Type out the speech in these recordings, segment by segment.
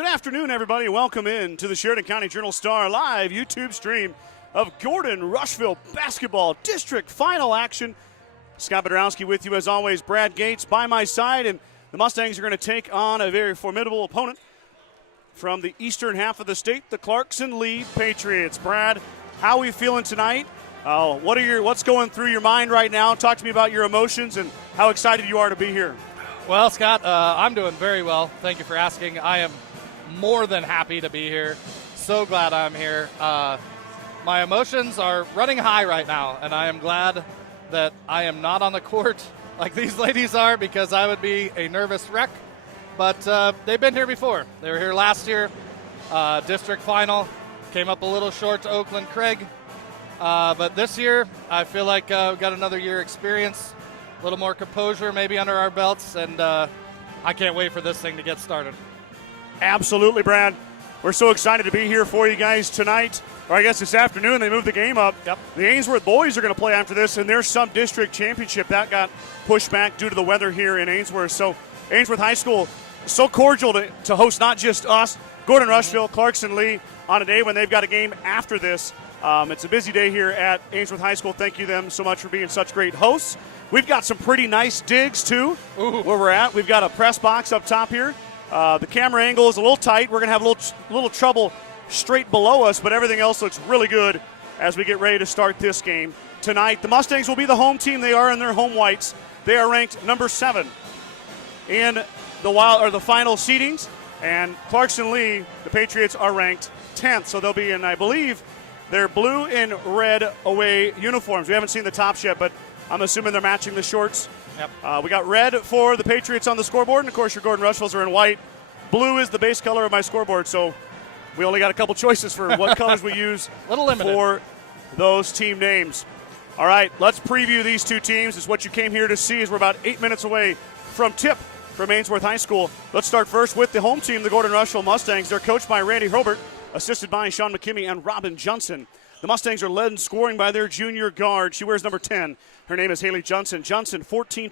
Good afternoon, everybody. Welcome in to the Sheridan County Journal Star live YouTube stream of Gordon-Rushville basketball district final action. Scott Bidroski with you as always. Brad Gates by my side, and the Mustangs are going to take on a very formidable opponent from the eastern half of the state, the Clarkson Leigh Patriots. Brad, how are we feeling tonight? What's going through your mind right now? Talk to me about your emotions and how excited you are to be here. Well, Scott, I'm doing very well. Thank you for asking. I am more than happy to be here. So glad I'm here. My emotions are running high right now, and I am glad that I am not on the court like these ladies are, because I would be a nervous wreck. But they've been here before. They were here last year, district final. Came up a little short to Oakland Craig. But this year, I feel like we've got another year experience, a little more composure maybe under our belts, and I can't wait for this thing to get started. Absolutely, Brad. We're so excited to be here for you guys tonight, or I guess this afternoon. They moved the game up. Yep. The Ainsworth boys are going to play after this, and their sub-district championship, that got pushed back due to the weather here in Ainsworth. So Ainsworth High School, so cordial to host not just us, Gordon-Rushville, Clarkson Leigh, on a day when they've got a game after this. It's a busy day here at Ainsworth High School. Thank you them so much for being such great hosts. We've got some pretty nice digs, too, where we're at. We've got a press box up top here. The camera angle is a little tight. We're going to have a little trouble straight below us, but everything else looks really good as we get ready to start this game tonight. The Mustangs will be the home team. They are in their home whites. They are ranked number 7 in the final seedings, and Clarkson Leigh, the Patriots, are ranked 10th. So they'll be in, I believe, their blue and red away uniforms. We haven't seen the tops yet, but I'm assuming they're matching the shorts. Yep. We got red for the Patriots on the scoreboard, and of course your Gordon-Rushvilles are in white. Blue is the base color of my scoreboard, so we only got a couple choices for what colors we use for those team names. All right, let's preview these two teams. It's what you came here to see, as we're about 8 minutes away from tip from Ainsworth High School. Let's start first with the home team, the Gordon-Rushville Mustangs. They're coached by Randy Hobart, assisted by Sean McKimmey and Robin Johnson. The Mustangs are led in scoring by their junior guard. She wears number 10. Her name is Haley Johnson. Johnson, 14.6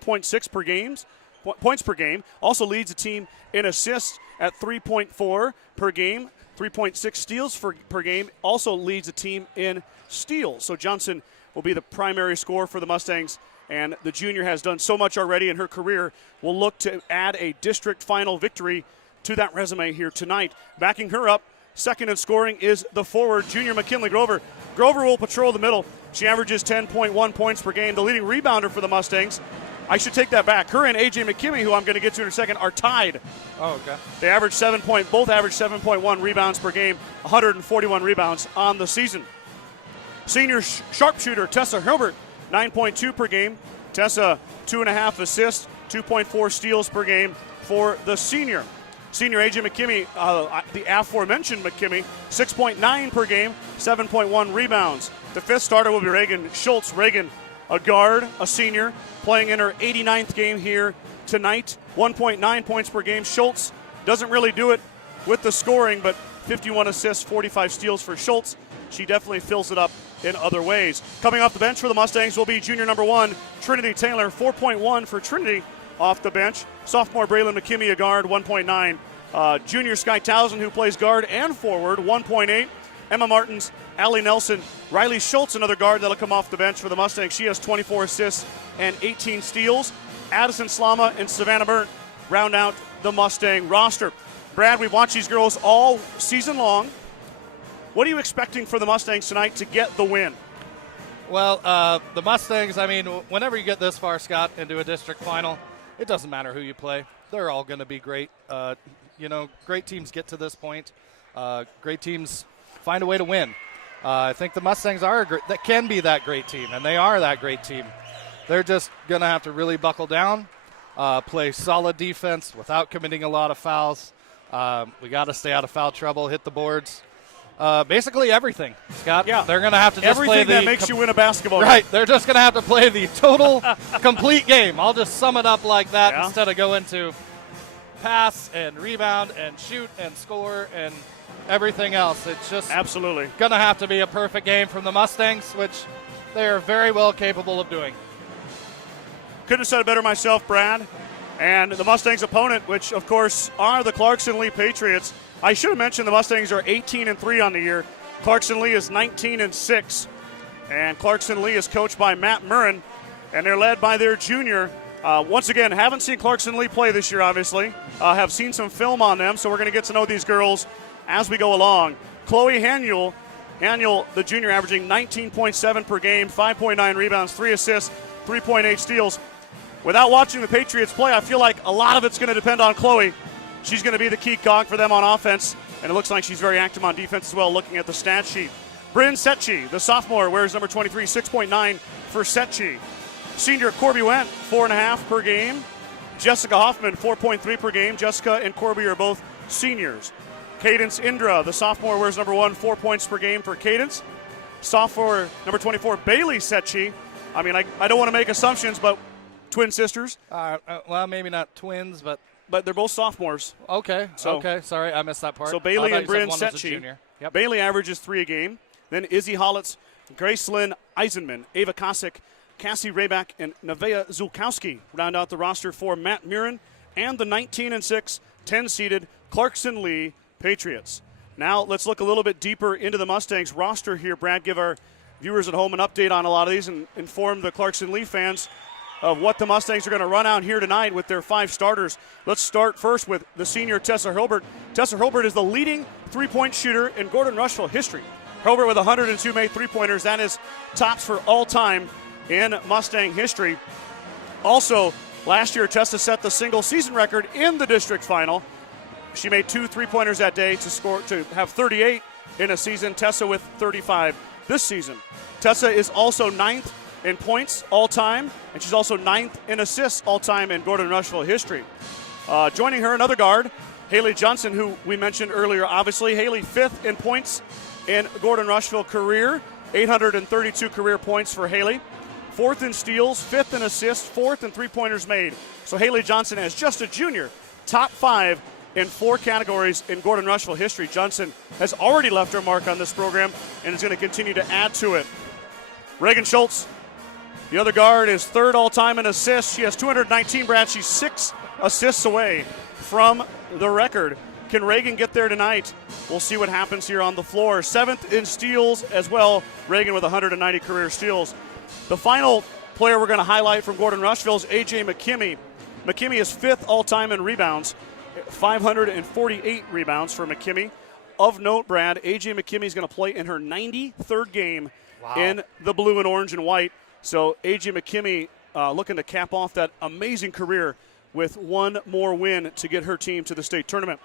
points per game. Also leads the team in assists at 3.4 per game. 3.6 steals per game. Also leads the team in steals. So Johnson will be the primary scorer for the Mustangs. And the junior has done so much already in her career. Will look to add a district final victory to that resume here tonight. Backing her up, second in scoring, is the forward, junior McKinley Grover. Grover will patrol the middle. She averages 10.1 points per game. The leading rebounder for the Mustangs. I should take that back. Her and A.J. McKimmey, who I'm going to get to in a second, are tied. Oh, okay. They both average 7.1 rebounds per game, 141 rebounds on the season. Senior sharpshooter Tessa Hilbert, 9.2 per game. Tessa, 2.5 assists, 2.4 steals per game for the senior. Senior A.J. McKimmey, the aforementioned McKimmey, 6.9 per game, 7.1 rebounds. The fifth starter will be Reagan Schultz. Reagan, a guard, a senior, playing in her 89th game here tonight. 1.9 points per game. Schultz doesn't really do it with the scoring, but 51 assists, 45 steals for Schultz. She definitely fills it up in other ways. Coming off the bench for the Mustangs will be junior number 1, Trinity Taylor. 4.1 for Trinity off the bench. Sophomore Braylon McKimmey, a guard, 1.9. Junior Sky Towson, who plays guard and forward, 1.8. Emma Martins, Allie Nelson, Riley Schultz, another guard that'll come off the bench for the Mustangs. She has 24 assists and 18 steals. Addison Slama and Savannah Burnt round out the Mustang roster. Brad, we've watched these girls all season long. What are you expecting for the Mustangs tonight to get the win? Well, the Mustangs, I mean, whenever you get this far, Scott, into a district final, it doesn't matter who you play. They're all going to be great. Great teams get to this point. Great teams find a way to win. I think the Mustangs that can be that great team, and they are that great team. They're just going to have to really buckle down, play solid defense without committing a lot of fouls. We got to stay out of foul trouble, hit the boards. Basically everything, Scott. Yeah. They're going to have to just everything play that makes you win a basketball game. Right. They're just going to have to play the total, complete game. I'll just sum it up like that instead of go into pass and rebound and shoot and score and everything else. It's just absolutely going to have to be a perfect game from the Mustangs, which they are very well capable of doing. Couldn't have said it better myself, Brad. And the Mustangs' opponent, which, of course, are the Clarkson Leigh Patriots. I should have mentioned the Mustangs are 18-3 on the year. Clarkson Leigh is 19-6. And Clarkson Leigh is coached by Matt Murrin, and they're led by their junior. Once again, haven't seen Clarkson Leigh play this year, obviously. Have seen some film on them, so we're going to get to know these girls as we go along. Chloe Haniel, the junior, averaging 19.7 per game, 5.9 rebounds, 3 assists, 3.8 steals. Without watching the Patriots play, I feel like a lot of it's going to depend on Chloe. She's going to be the key cog for them on offense, and it looks like she's very active on defense as well, looking at the stat sheet. Bryn Setchi, the sophomore, wears number 23, 6.9 for Setchi. Senior Corby Went, 4.5 per game. Jessica Hoffman, 4.3 per game. Jessica and Corby are both seniors. Cadence Indra, the sophomore, wears number 1, 4 points per game for Cadence. Sophomore, number 24, Bailey Setchi. I mean, I don't want to make assumptions, but twin sisters. Well, maybe not twins, but they're both sophomores. Okay, sorry, I missed that part. So Bailey and Bryn Setchi. Yep. Bailey averages 3 a game. Then Izzy Hollitz, Grace Lynn Eisenman, Ava Kosick, Cassie Rayback, and Nevaeh Zulkowski round out the roster for Matt Murin and the 19-6, 10-seeded Clarkson Leigh Patriots. Now let's look a little bit deeper into the Mustangs roster here. Brad, give our viewers at home an update on a lot of these and inform the Clarkson Leigh fans of what the Mustangs are going to run out here tonight with their 5 starters. Let's start first with the senior Tessa Hilbert. Tessa Hilbert is the leading three-point shooter in Gordon-Rushville history. Hilbert with 102 made three-pointers. That is tops for all time in Mustang history. Also, last year, Tessa set the single season record in the district final. She made 2 three-pointers that day to have 38 in a season. Tessa with 35 this season. Tessa is also 9th in points all time, and she's also 9th in assists all time in Gordon-Rushville history. Joining her, another guard, Haley Johnson, who we mentioned earlier, obviously. Haley 5th in points in Gordon-Rushville career, 832 career points for Haley. 4th in steals, 5th in assists, 4th in three-pointers made. So Haley Johnson, as just a junior, top 5 in 4 categories in Gordon-Rushville history. Johnson has already left her mark on this program and is going to continue to add to it. Reagan Schultz, the other guard, is 3rd all-time in assists. She has 219, Brad. She's 6 assists away from the record. Can Reagan get there tonight? We'll see what happens here on the floor. 7th in steals as well. Reagan with 190 career steals. The final player we're going to highlight from Gordon-Rushville is A.J. McKimmey. McKimmey is 5th all-time in rebounds, 548 rebounds for McKimmey. Of note, Brad, A.J. McKimmey is going to play in her 93rd game in the blue and orange and white. So A.J. McKimmey looking to cap off that amazing career with one more win to get her team to the state tournament.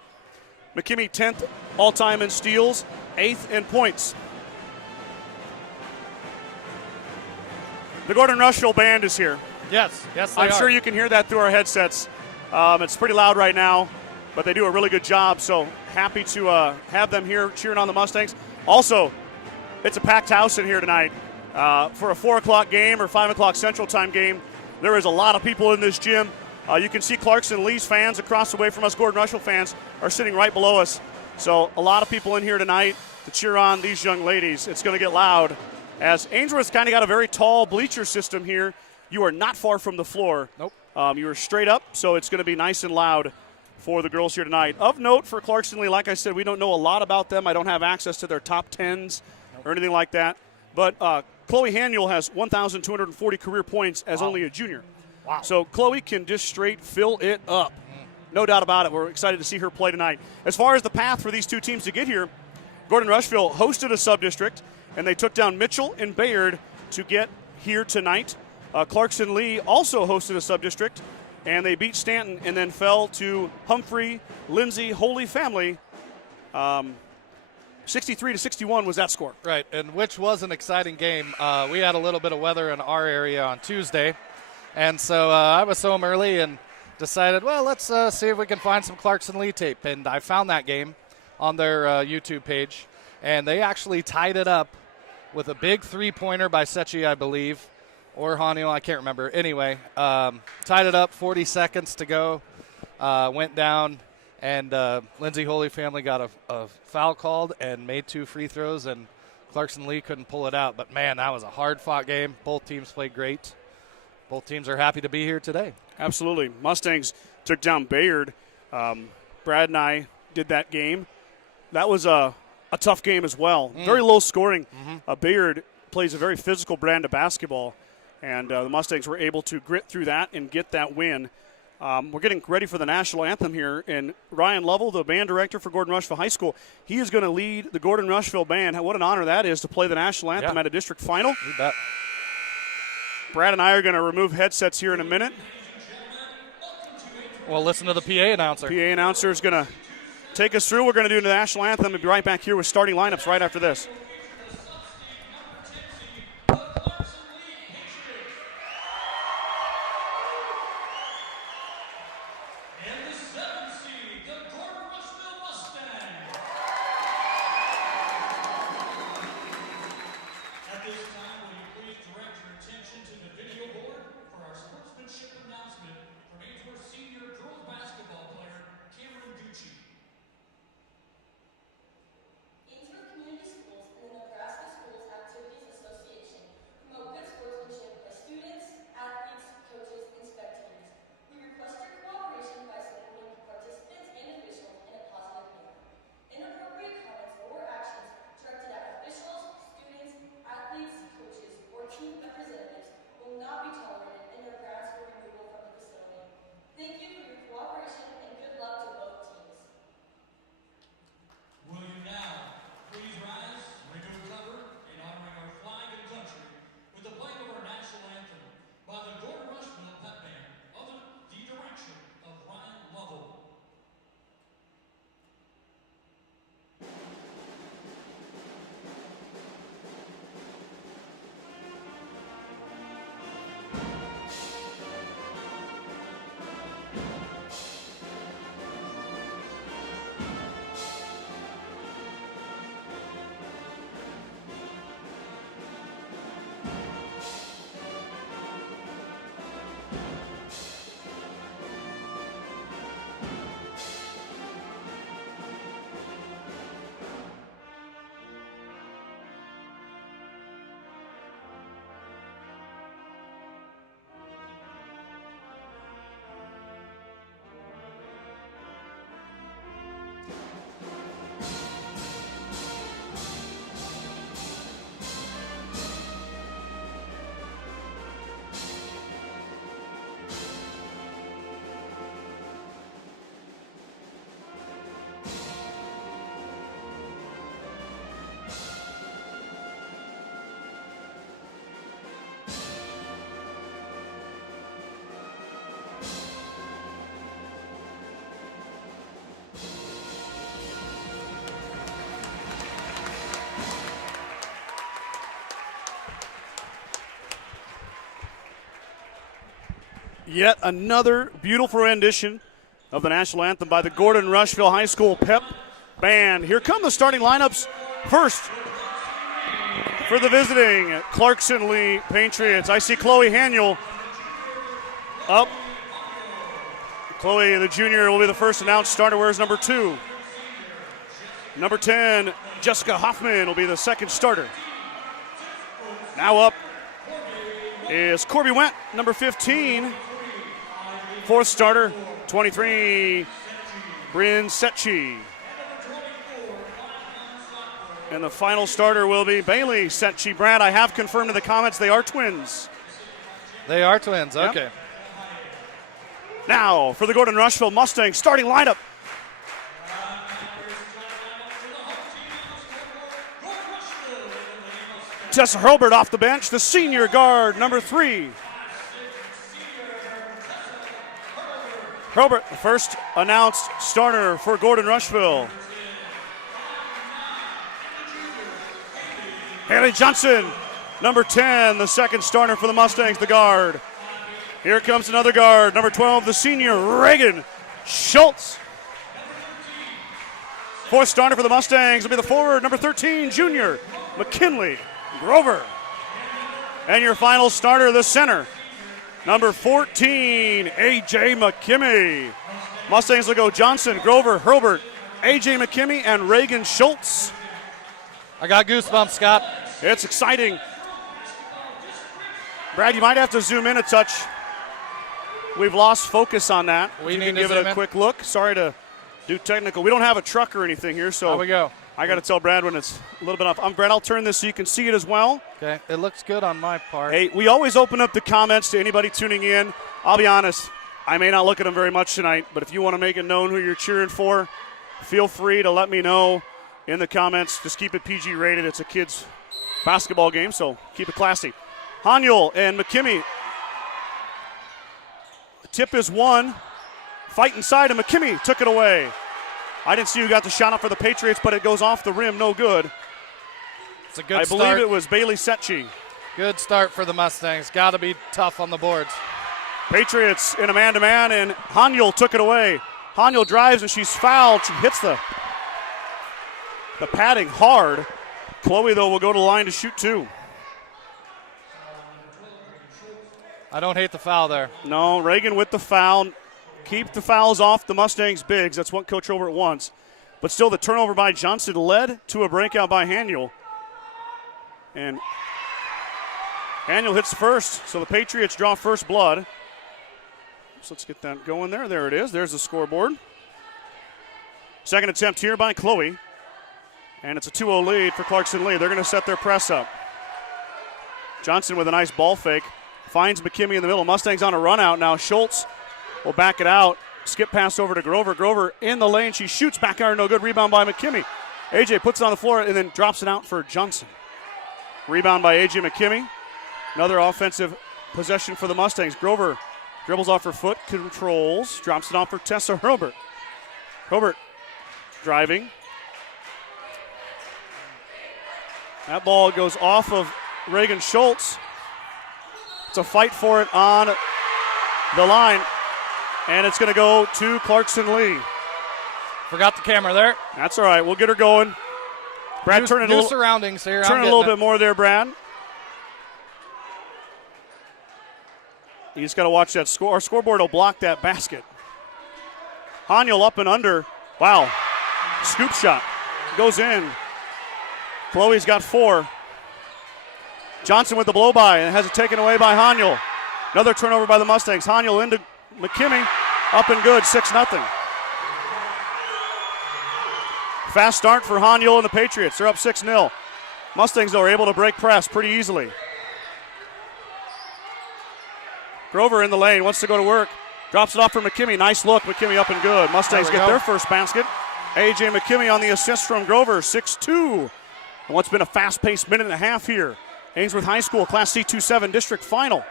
McKimmey 10th all-time in steals, 8th in points. The Gordon-Rushville band is here. Yes, I'm sure you can hear that through our headsets. It's pretty loud right now, but they do a really good job, so happy to have them here cheering on the Mustangs. Also, it's a packed house in here tonight. For a 4 o'clock game or 5 o'clock Central Time game, there is a lot of people in this gym. You can see Clarkson Lee's fans across the way from us. Gordon-Rushville fans are sitting right below us. So a lot of people in here tonight to cheer on these young ladies. It's going to get loud. As Ainsworth's kind of got a very tall bleacher system here, you are not far from the floor. Nope. You are straight up, so it's going to be nice and loud for the girls here tonight. Of note for Clarkson Leigh, like I said, we don't know a lot about them. I don't have access to their top 10s or anything like that. But Chloe Haniel has 1,240 career points as only a junior. Wow. So Chloe can just straight fill it up. No doubt about it. We're excited to see her play tonight. As far as the path for these two teams to get here, Gordon-Rushville hosted a sub-district, and they took down Mitchell and Bayard to get here tonight. Clarkson Leigh also hosted a sub-district, and they beat Stanton and then fell to Humphrey, Lindsay, Holy Family. 63-61 was that score. Right, and which was an exciting game. We had a little bit of weather in our area on Tuesday, and so I was home early and decided, well, let's see if we can find some Clarkson Leigh tape. And I found that game on their YouTube page, and they actually tied it up with a big three-pointer by Setchi, I believe, or Haniel, I can't remember. Anyway, tied it up, 40 seconds to go, went down, and Lindsay Holy Family got a foul called and made 2 free throws, and Clarkson Leigh couldn't pull it out. But, man, that was a hard-fought game. Both teams played great. Both teams are happy to be here today. Absolutely. Mustangs took down Bayard. Brad and I did that game. That was a tough game as well. Very low scoring. Bayard plays a very physical brand of basketball, and the Mustangs were able to grit through that and get that win. We're getting ready for the national anthem here, and Ryan Lovell, the band director for Gordon-Rushville High School, he is going to lead the Gordon-Rushville band. What an honor that is to play the national anthem at a district final. You bet. Brad and I are going to remove headsets here in a minute. Well, listen to the PA announcer. PA announcer is going to take us through. We're going to do the national anthem and be right back here with starting lineups right after this. Yet another beautiful rendition of the national anthem by the Gordon-Rushville High School Pep Band. Here come the starting lineups. First, for the visiting Clarkson Leigh Patriots, I see Chloe Haniel up. Chloe, the junior, will be the first announced starter. Wears number 2. Number 10, Jessica Hoffman, will be the second starter. Now up is Corby Went, number 15. Fourth starter, 23, Bryn Setchi. And the final starter will be Bailey Setchi. Brad, I have confirmed in the comments they are twins. They are twins, Yep. okay. Now, for the Gordon-Rushville Mustangs starting lineup. Tessa Hurlbert off the bench, the senior guard, number 3. Hurlbert, the first announced starter for Gordon-Rushville. Haley Johnson, number 10, the second starter for the Mustangs, the guard. Here comes another guard, number 12, the senior, Reagan Schultz. Fourth starter for the Mustangs will be the forward, number 13, junior, McKinley Grover. And your final starter, the center, number 14, A.J. McKimmey. Mustangs will go Johnson, Grover, Hurlbert, A.J. McKimmey, and Reagan Schultz. I got goosebumps, Scott. It's exciting. Brad, you might have to zoom in a touch. We've lost focus on that. We You need can to give zoom it a in. quick look. Sorry to do technical. We don't have a truck or anything here, so There we go. I got to tell Brad when it's a little bit off. Brad, I'll turn this so you can see it as well. Okay, it looks good on my part. Hey, we always open up the comments to anybody tuning in. I'll be honest, I may not look at them very much tonight, but if you want to make it known who you're cheering for, feel free to let me know in the comments. Just keep it PG rated. It's a kids' basketball game, so keep it classy. Haniel and McKimmie. The tip is won. Fight inside, and McKimmie took it away. I didn't see who got the shot up for the Patriots, but it goes off the rim, no good. It's a good start. I believe it was Bailey Setchi. Good start for the Mustangs. Got to be tough on the boards. Patriots in a man-to-man, and Haniel took it away. Haniel drives, and she's fouled. She hits the padding hard. Chloe, though, will go to the line to shoot two. I don't hate the foul there. No, Reagan with the foul. Keep the fouls off the Mustangs' bigs. That's what Coach Hilbert wants. But still, the turnover by Johnson led to a breakout by Haniel. And Haniel hits first, so the Patriots draw first blood. So let's get that going there. There it is. There's the scoreboard. Second attempt here by Chloe. And it's a 2-0 lead for Clarkson Leigh. They're going to set their press up. Johnson with a nice ball fake. Finds McKimmie in the middle. Mustangs on a run out now. Schultz will back it out. Skip pass over to Grover. Grover in the lane. She shoots. Back iron, no good. Rebound by McKimmie. AJ puts it on the floor and then drops it out for Johnson. Rebound by AJ McKimmie. Another offensive possession for the Mustangs. Grover dribbles off her foot, controls, drops it off for Tessa Hurlbert. Hurlbert driving. That ball goes off of Reagan Schultz. It's a fight for it on the line. And it's going to go to Clarkson Leigh. Forgot the camera there. That's all right. We'll get her going. Brad, turn it new surroundings here. Turn it a little bit more there, Brad. You just got to watch that score. Our scoreboard will block that basket. Haniel up and under. Wow. Scoop shot. Goes in. Chloe's got 4. Johnson with the blow by and has it taken away by Haniel. Another turnover by the Mustangs. Haniel into McKimmie. Up and good, 6-0. Fast start for Haniel and the Patriots. They're up 6-0. Mustangs, though, are able to break press pretty easily. Grover in the lane, wants to go to work. Drops it off for McKimmie. Nice look. McKimmie up and good. Mustangs get their first basket. A.J. McKimmie on the assist from Grover, 6-2. And what's been a fast-paced minute and a half here. Ainsworth High School, Class C2-7 district final.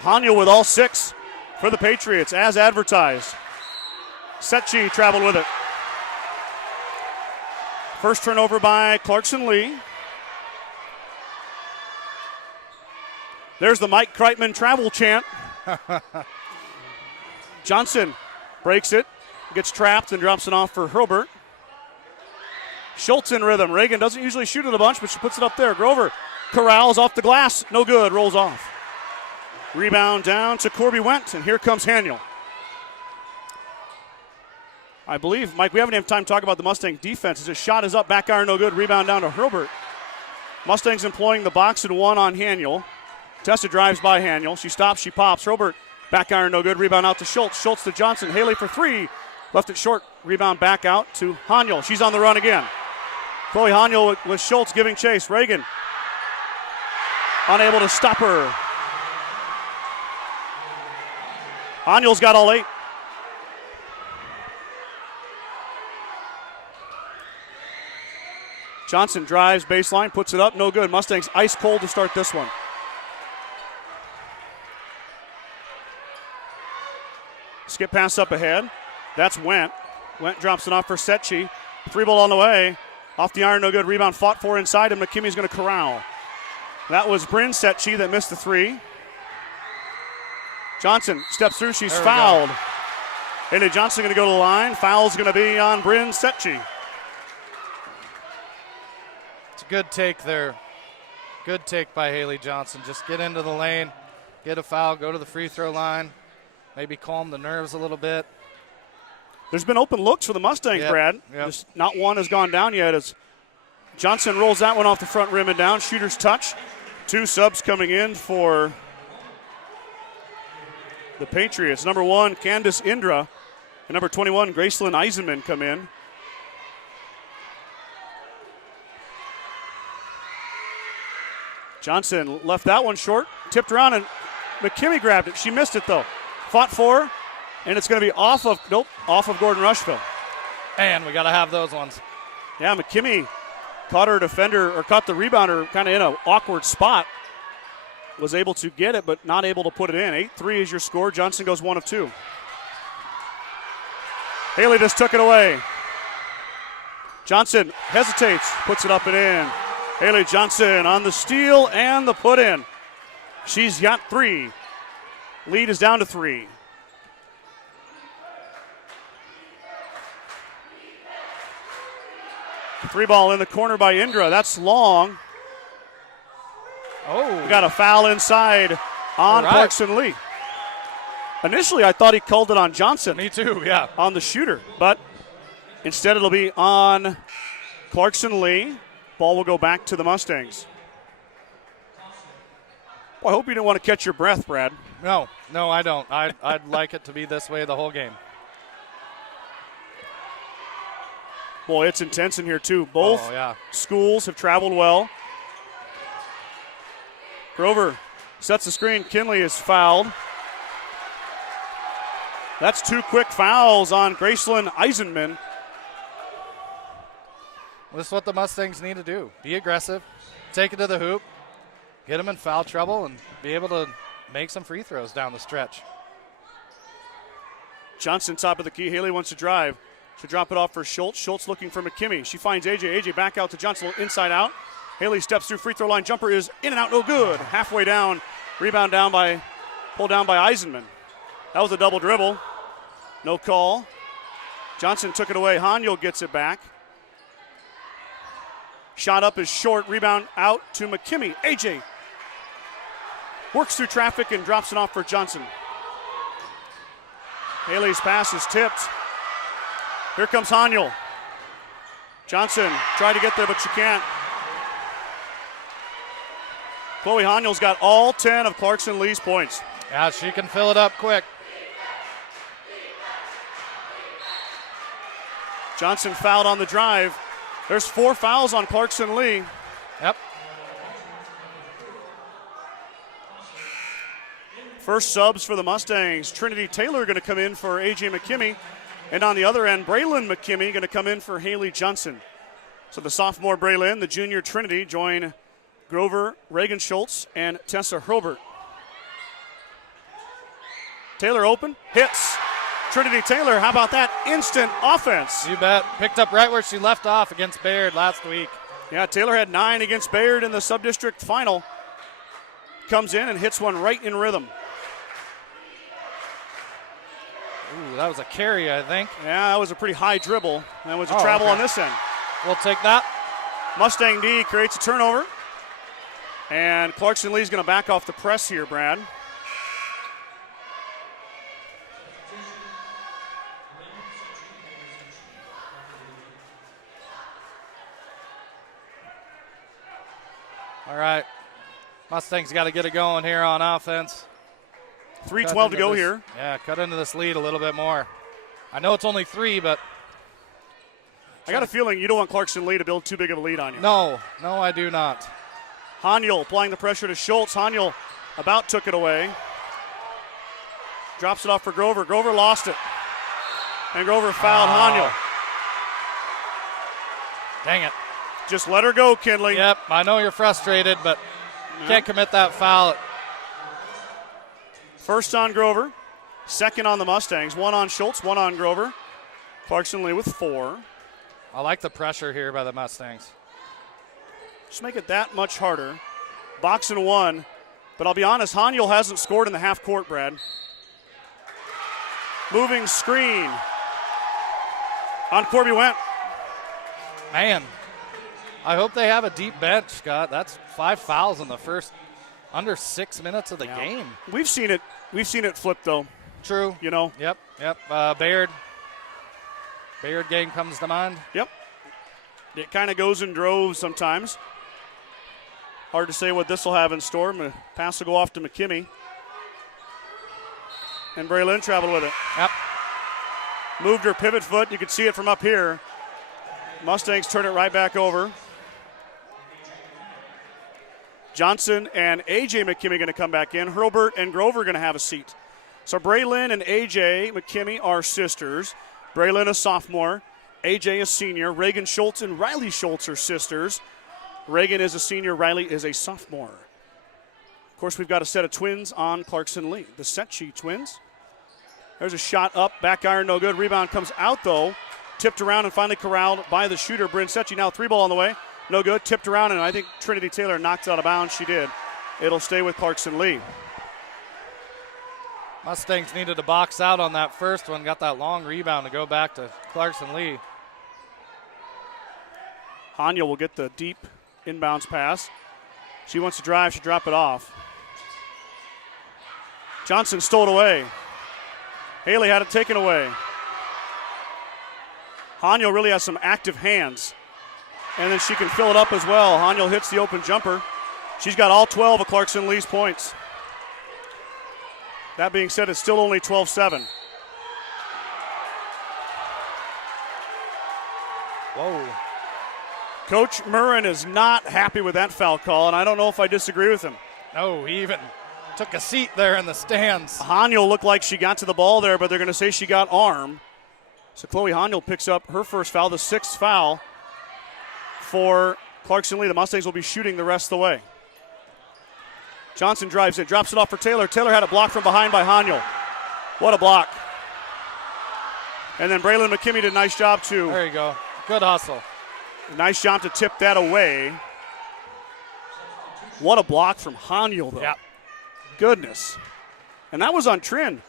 Haniel with all 6 for the Patriots, as advertised. Setchi traveled with it. First turnover by Clarkson Leigh. There's the Mike Kreitman travel chant. Johnson breaks it, gets trapped, and drops it off for Hurlbert. Schultz in rhythm. Reagan doesn't usually shoot it a bunch, but she puts it up there. Grover corrals off the glass. No good. Rolls off. Rebound down to Corby Wendt, and here comes Haniel. I believe, Mike, we haven't had time to talk about the Mustang defense. His shot is up, back iron, no good. Rebound down to Hurlbert. Mustangs employing the box and 1 on Haniel. Tessa drives by Haniel. She stops, she pops. Hurlbert, back iron, no good. Rebound out to Schultz. Schultz to Johnson. Haley for 3. Left it short. Rebound back out to Haniel. She's on the run again. Chloe Haniel with Schultz giving chase. Reagan unable to stop her. Haniel's got all 8. Johnson drives baseline, puts it up, no good. Mustangs ice cold to start this one. Skip pass up ahead. That's Wendt. Wendt drops it off for Setchi. 3 ball on the way. Off the iron, no good. Rebound fought for inside, and McKimmie's going to corral. That was Bryn Setchi that missed the 3. Johnson steps through. She's fouled. Haley Johnson going to go to the line. Foul's going to be on Bryn Setchi. It's a good take there. Good take by Haley Johnson. Just get into the lane, get a foul, go to the free throw line, maybe calm the nerves a little bit. There's been open looks for the Mustangs, Brad. Just not one has gone down yet as Johnson rolls that one off the front rim and down. Shooter's touch. 2 subs coming in for the Patriots. Number 1, Candace Indra and number 21, Gracelyn Eisenman, come in. Johnson left that one short, tipped around, and McKimmey grabbed it. She missed it, though. Fought for, and it's going to be off of Gordon-Rushville. And we got to have those ones. Yeah, McKimmey caught her defender, or caught the rebounder kind of in an awkward spot. Was able to get it, but not able to put it in. 8-3 is your score. Johnson goes 1 of 2. Haley just took it away. Johnson hesitates, puts it up and in. Haley Johnson on the steal and the put in. She's got 3. Lead is down to 3. Three ball in the corner by Indra. That's long. Oh. We got a foul inside on Clarkson Leigh. Initially, I thought he called it on Johnson. Me too, yeah. On the shooter, but instead it'll be on Clarkson Leigh. Ball will go back to the Mustangs. Well, I hope you didn't want to catch your breath, Brad. No, I don't. I'd like it to be this way the whole game. Boy, it's intense in here, too. Both schools have traveled well. Grover sets the screen. Kinley is fouled. That's 2 quick fouls on Gracelyn Eisenman. This is what the Mustangs need to do. Be aggressive, take it to the hoop, get them in foul trouble, and be able to make some free throws down the stretch. Johnson top of the key. Haley wants to drive. She'll drop it off for Schultz. Schultz looking for McKimmey. She finds AJ. AJ back out to Johnson, inside out. Haley steps through free throw line. Jumper is in and out, no good. Halfway down, pulled down by Eisenman. That was a double dribble. No call. Johnson took it away. Haniel gets it back. Shot up is short. Rebound out to McKimmey. AJ works through traffic and drops it off for Johnson. Haley's pass is tipped. Here comes Haniel. Johnson tried to get there, but she can't. Chloe Haniel's got all 10 of Clarkson Leigh's points. Yeah, she can fill it up quick. Johnson fouled on the drive. There's 4 fouls on Clarkson Leigh. Yep. First subs for the Mustangs. Trinity Taylor going to come in for A.J. McKimmey. And on the other end, Braylon McKimmey going to come in for Haley Johnson. So the sophomore Braylon, the junior Trinity join Grover, Reagan Schultz, and Tessa Hurlbert. Taylor open, hits. Trinity Taylor, how about that instant offense? You bet. Picked up right where she left off against Bayard last week. Yeah, Taylor had 9 against Bayard in the sub-district final. Comes in and hits one right in rhythm. Ooh, that was a carry, I think. Yeah, that was a pretty high dribble. That was a travel on this end. We'll take that. Mustang D creates a turnover. And Clarkson Leigh's going to back off the press here, Brad. All right. Mustangs got to get it going here on offense. 3:12 to go here. Yeah, cut into this lead a little bit more. I know it's only 3, but I got a feeling you don't want Clarkson Leigh to build too big of a lead on you. No, I do not. Haniel applying the pressure to Schultz. Haniel about took it away. Drops it off for Grover. Grover lost it. And Grover fouled Haniel. Dang it. Just let her go, Kinley. Yep, I know you're frustrated, but can't commit that foul. First on Grover. Second on the Mustangs. 1 on Schultz, 1 on Grover. Clarkson Leigh with 4. I like the pressure here by the Mustangs. Just make it that much harder. Box and 1. But I'll be honest, Haniel hasn't scored in the half court, Brad. Moving screen. On Corby Went. Man, I hope they have a deep bench, Scott. That's 5 fouls in the first under 6 minutes of the game. We've seen it flip, though. True. You know. Yep. Bayard game comes to mind. Yep. It kind of goes in droves sometimes. Hard to say what this will have in store. Pass will go off to McKimmey. And Braylon traveled with it. Yep. moved her pivot foot. You can see it from up here. Mustangs turn it right back over. Johnson and A.J. McKimmey going to come back in. Hurlburt and Grover going to have a seat. So Braylon and A.J. McKimmey are sisters. Braylon a sophomore. A.J. a senior. Reagan Schultz and Riley Schultz are sisters. Reagan is a senior. Riley is a sophomore. Of course, we've got a set of twins on Clarkson Leigh. The Setchi twins. There's a shot up. Back iron, no good. Rebound comes out, though. Tipped around and finally corralled by the shooter, Bryn Setchi. Now 3-ball on the way. No good. Tipped around, and I think Trinity Taylor knocked it out of bounds. She did. It'll stay with Clarkson Leigh. Mustangs needed to box out on that first one. Got that long rebound to go back to Clarkson Leigh. Hanya will get the deep inbounds pass. She wants to drive. She'll drop it off. Johnson stole it away. Haley had it taken away. Hanya really has some active hands. And then she can fill it up as well. Hanya hits the open jumper. She's got all 12 of Clarkson Lee's points. That being said, it's still only 12-7. Whoa. Coach Murrin is not happy with that foul call, and I don't know if I disagree with him. No, he even took a seat there in the stands. Haniel looked like she got to the ball there, but they're going to say she got arm. So Chloe Haniel picks up her first foul, the sixth foul for Clarkson Leigh. The Mustangs will be shooting the rest of the way. Johnson drives it, drops it off for Taylor. Taylor had a block from behind by Haniel. What a block. And then Braylon McKimmey did a nice job too. There you go. Good hustle. Nice job to tip that away. What a block from Haniel, though. Yep. Goodness. And that was on Trin.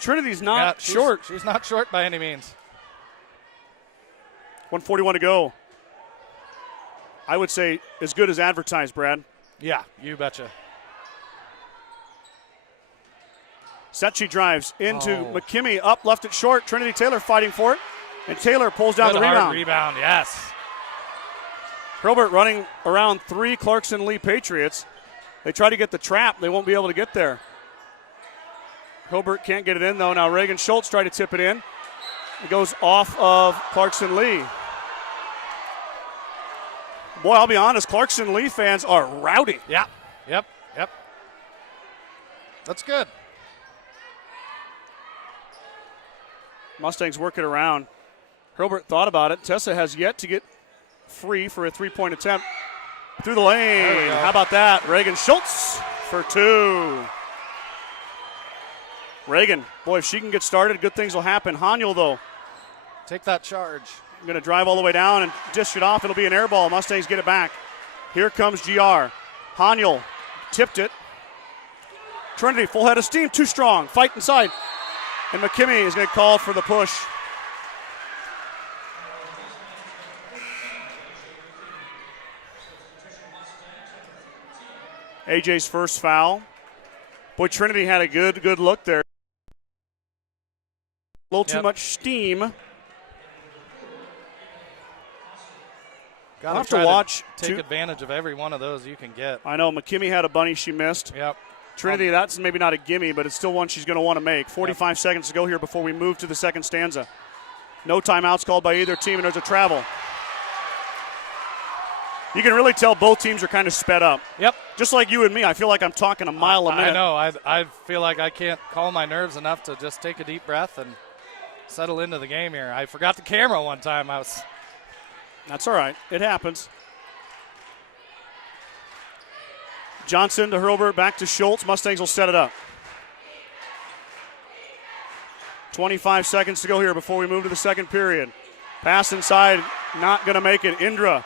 Trinity's not short. She's not short by any means. 1:41 to go. I would say as good as advertised, Brad. Yeah, you betcha. Setchi drives into McKimmey, up, left it short. Trinity Taylor fighting for it. And Taylor pulls down the rebound. Hard rebound, yes. Hurlburt running around three Clarkson Leigh Patriots. They try to get the trap. They won't be able to get there. Hurlburt can't get it in, though. Now Reagan Schultz tried to tip it in. It goes off of Clarkson Leigh. Boy, I'll be honest, Clarkson Leigh fans are rowdy. Yeah, yep. That's good. Mustangs work it around. Hurlburt thought about it. Tessa has yet to get free for a three-point attempt. Through the lane. How about that? Reagan Schultz for two. Reagan, boy, if she can get started, good things will happen. Haniel, though. Take that charge. Going to drive all the way down and dish it off. It'll be an air ball. Mustangs get it back. Here comes GR. Haniel tipped it. Trinity, full head of steam, too strong. Fight inside. And McKimmey is going to call for the push. AJ's first foul. Boy, Trinity had a good look there. A little too much steam. I'll have to watch. Take advantage of every one of those you can get. I know. McKimmey had a bunny she missed. Yep. Trinity, that's maybe not a gimme, but it's still one she's going to want to make. 45 seconds to go here before we move to the second stanza. No timeouts called by either team, and there's a travel. You can really tell both teams are kind of sped up. Yep. Just like you and me, I feel like I'm talking a mile a minute. I know. I feel like I can't calm my nerves enough to just take a deep breath and settle into the game here. I forgot the camera one time. That's all right. It happens. Johnson to Hurlburt, back to Schultz. Mustangs will set it up. 25 seconds to go here before we move to the second period. Pass inside, not going to make it. Indra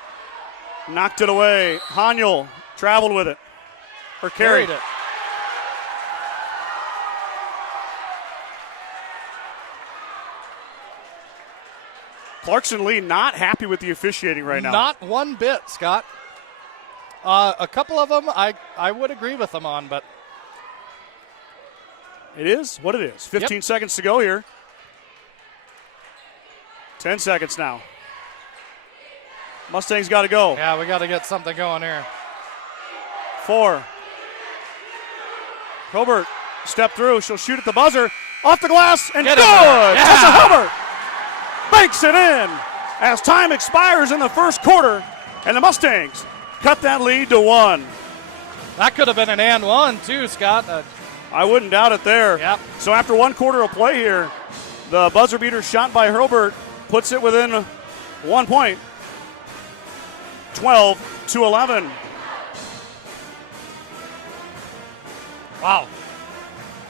knocked it away. Haniel traveled with it, or carried it. Clarkson Leigh not happy with the officiating right now. Not one bit, Scott. A couple of them I would agree with them on, but it is what it is. 15 seconds to go here. 10 seconds now. Mustangs got to go. Yeah, we got to get something going here. 4. Hurlburt step through. She'll shoot at the buzzer. Off the glass and Get good! it, yeah. Tessa Hubbard banks it in as time expires in the first quarter, and the Mustangs cut that lead to 1. That could have been an and one, too, Scott. I wouldn't doubt it there. Yep. So after 1 quarter of play here, the buzzer beater shot by Hurlburt puts it within 1 point. 12-11. Wow.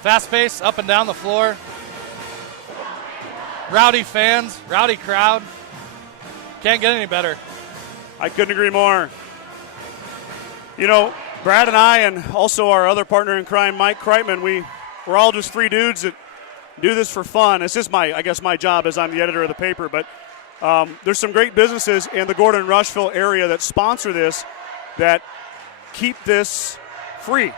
Fast pace, up and down the floor. Rowdy fans, rowdy crowd. Can't get any better. I couldn't agree more. You know, Brad and I, and also our other partner in crime, Mike Kreitman, we're all just 3 dudes that do this for fun. It's just my job, as I'm the editor of the paper. But there's some great businesses in the Gordon-Rushville area that sponsor this, that keep this free.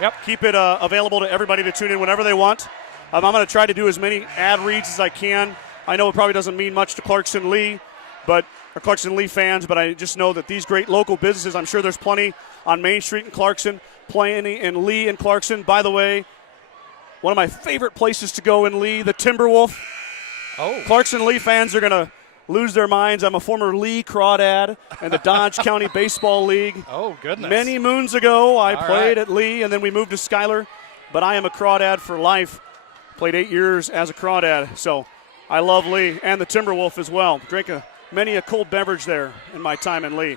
Yep. Keep it available to everybody to tune in whenever they want. I'm going to try to do as many ad reads as I can. I know it probably doesn't mean much to Clarkson Leigh, or Clarkson Leigh fans, but I just know that these great local businesses, I'm sure there's plenty on Main Street in Clarkson, plenty in Leigh and Clarkson. By the way, one of my favorite places to go in Leigh, the Timberwolf. Oh. Clarkson Leigh fans are going to lose their minds. I'm a former Leigh crawdad in the Dodge County Baseball League. Oh, goodness. Many moons ago, I All played right. at Leigh, and then we moved to Schuyler. But I am a crawdad for life. Played 8 years as a crawdad, so I love Leigh and the Timberwolf as well. Drank many a cold beverage there in my time in Leigh.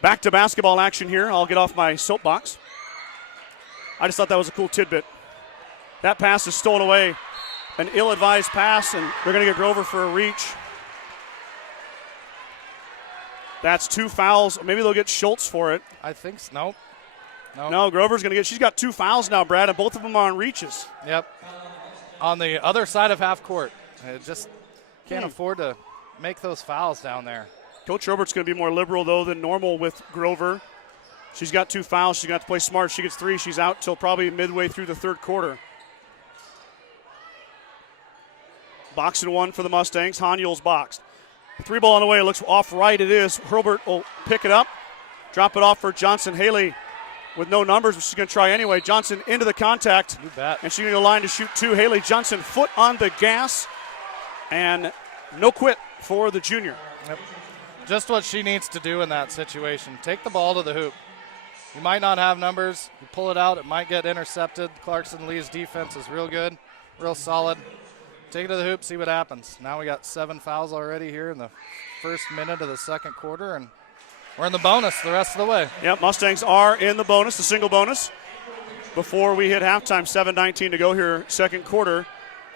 Back to basketball action here. I'll get off my soapbox. I just thought that was a cool tidbit. That pass is stolen away. An ill-advised pass, and they're going to get Grover for a reach. That's 2 fouls. Maybe they'll get Schultz for it. I think so. Nope. No, Grover's going to get – she's got 2 fouls now, Brad, and both of them are on reaches. Yep. On the other side of half court. It just can't afford to make those fouls down there. Coach Robert's going to be more liberal, though, than normal with Grover. She's got 2 fouls. She's got to play smart. She gets 3. She's out till probably midway through the third quarter. Boxing 1 for the Mustangs. Hanyul's boxed. 3 ball on the way. It looks off right. It is. Hurlburt will pick it up. Drop it off for Johnson. Haley with no numbers, but she's going to try anyway. Johnson into the contact. You bet. And she's going to line to shoot 2. Haley Johnson, foot on the gas. And no quit for the junior. Yep. Just what she needs to do in that situation. Take the ball to the hoop. You might not have numbers. You pull it out, it might get intercepted. Clarkson Lee's defense is real good, real solid. Take it to the hoop, see what happens. Now we got 7 fouls already here in the first minute of the second quarter, and we're in the bonus the rest of the way. Yep, Mustangs are in the bonus, the single bonus. Before we hit halftime, 7:19 to go here, second quarter.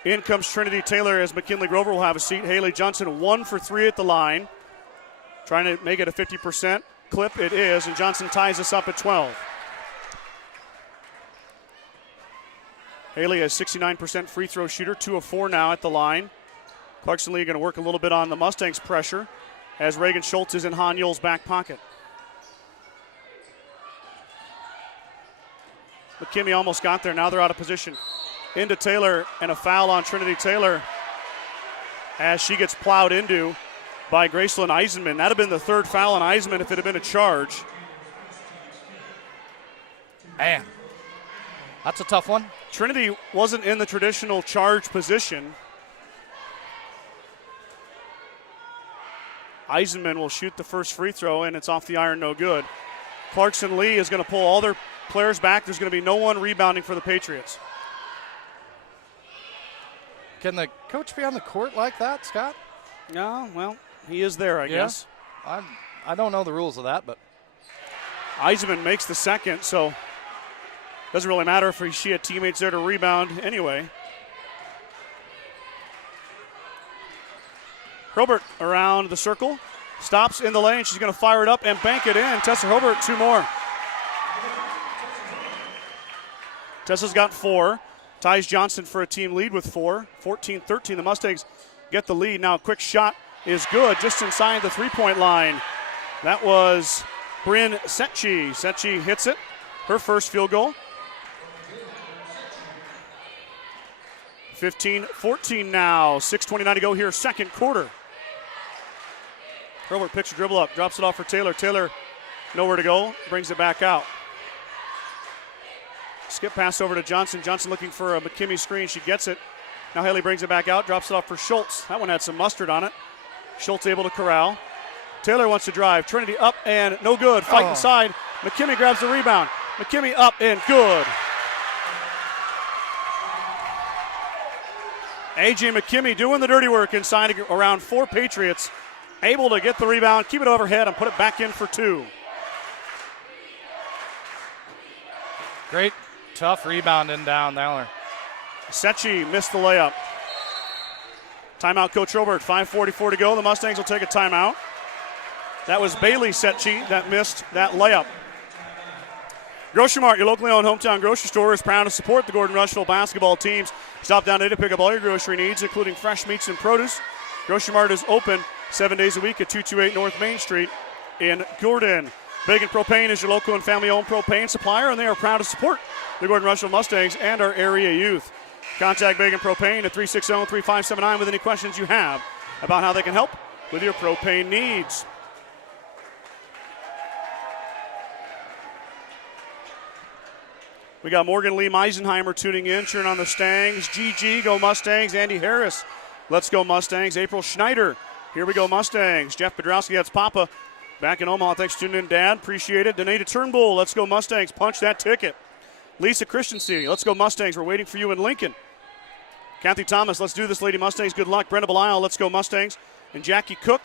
In comes Trinity Taylor as McKinley Grover will have a seat. Haley Johnson 1 for 3 at the line. Trying to make it a 50% clip. It is, and Johnson ties us up at 12. Haley is 69% free throw shooter, 2 of 4 now at the line. Clarkson Leigh going to work a little bit on the Mustangs' pressure as Reagan Schultz is in Hanyul's back pocket. McKimmie almost got there. Now they're out of position. Into Taylor, and a foul on Trinity Taylor as she gets plowed into by Gracelyn Eisenman. That would have been the 3rd foul on Eisenman if it had been a charge. Man, that's a tough one. Trinity wasn't in the traditional charge position. Eisenman will shoot the first free throw, and it's off the iron, no good. Clarkson Leigh is going to pull all their players back. There's going to be no one rebounding for the Patriots. Can the coach be on the court like that, Scott? No, well, he is there, I guess. I don't know the rules of that, but Eisenman makes the second, so doesn't really matter if she had teammates there to rebound anyway. Hurlburt around the circle, stops in the lane. She's going to fire it up and bank it in. Tessa Hurlburt, 2 more. Tessa's got 4. Ties Johnson for a team lead with 4. 14-13. The Mustangs get the lead. Now a quick shot is good just inside the 3-point line. That was Bryn Setchi. Setchi hits it. Her first field goal. 15-14 now. 6:29 to go here, second quarter. Hurlburt picks a dribble up, drops it off for Taylor. Taylor nowhere to go, brings it back out. Skip pass over to Johnson. Johnson looking for a McKimmie screen. She gets it. Now Haley brings it back out, drops it off for Schultz. That one had some mustard on it. Schultz able to corral. Taylor wants to drive. Trinity up and no good. Fight inside. McKimmey grabs the rebound. McKimmey up and good. A.J. McKimmey doing the dirty work inside around 4 Patriots. Able to get the rebound, keep it overhead, and put it back in for 2. Great, tough rebounding down there. Secchi missed the layup. Timeout, Coach Robert. 5:44 to go. The Mustangs will take a timeout. That was Bailey Secchi that missed that layup. Grocery Mart, your locally owned hometown grocery store, is proud to support the Gordon-Rushville basketball teams. Stop down today to pick up all your grocery needs, including fresh meats and produce. Grocery Mart is open 7 days a week at 228 North Main Street in Gordon. Bacon Propane is your local and family-owned propane supplier, and they are proud to support the Gordon-Rushville Mustangs and our area youth. Contact Bacon Propane at 360-3579 with any questions you have about how they can help with your propane needs. We got Morgan Lee Meisenheimer tuning in, cheering on the Stangs. GG, go Mustangs. Andy Harris, let's go Mustangs. April Schneider, here we go Mustangs. Jeff Bidroski, that's Papa. Back in Omaha, thanks for tuning in, Dad. Appreciate it. Donata Turnbull, let's go Mustangs. Punch that ticket. Lisa Christensen, let's go Mustangs. We're waiting for you in Lincoln. Kathy Thomas, let's do this, Lady Mustangs. Good luck. Brenda Belisle, let's go Mustangs. And Jackie Cook,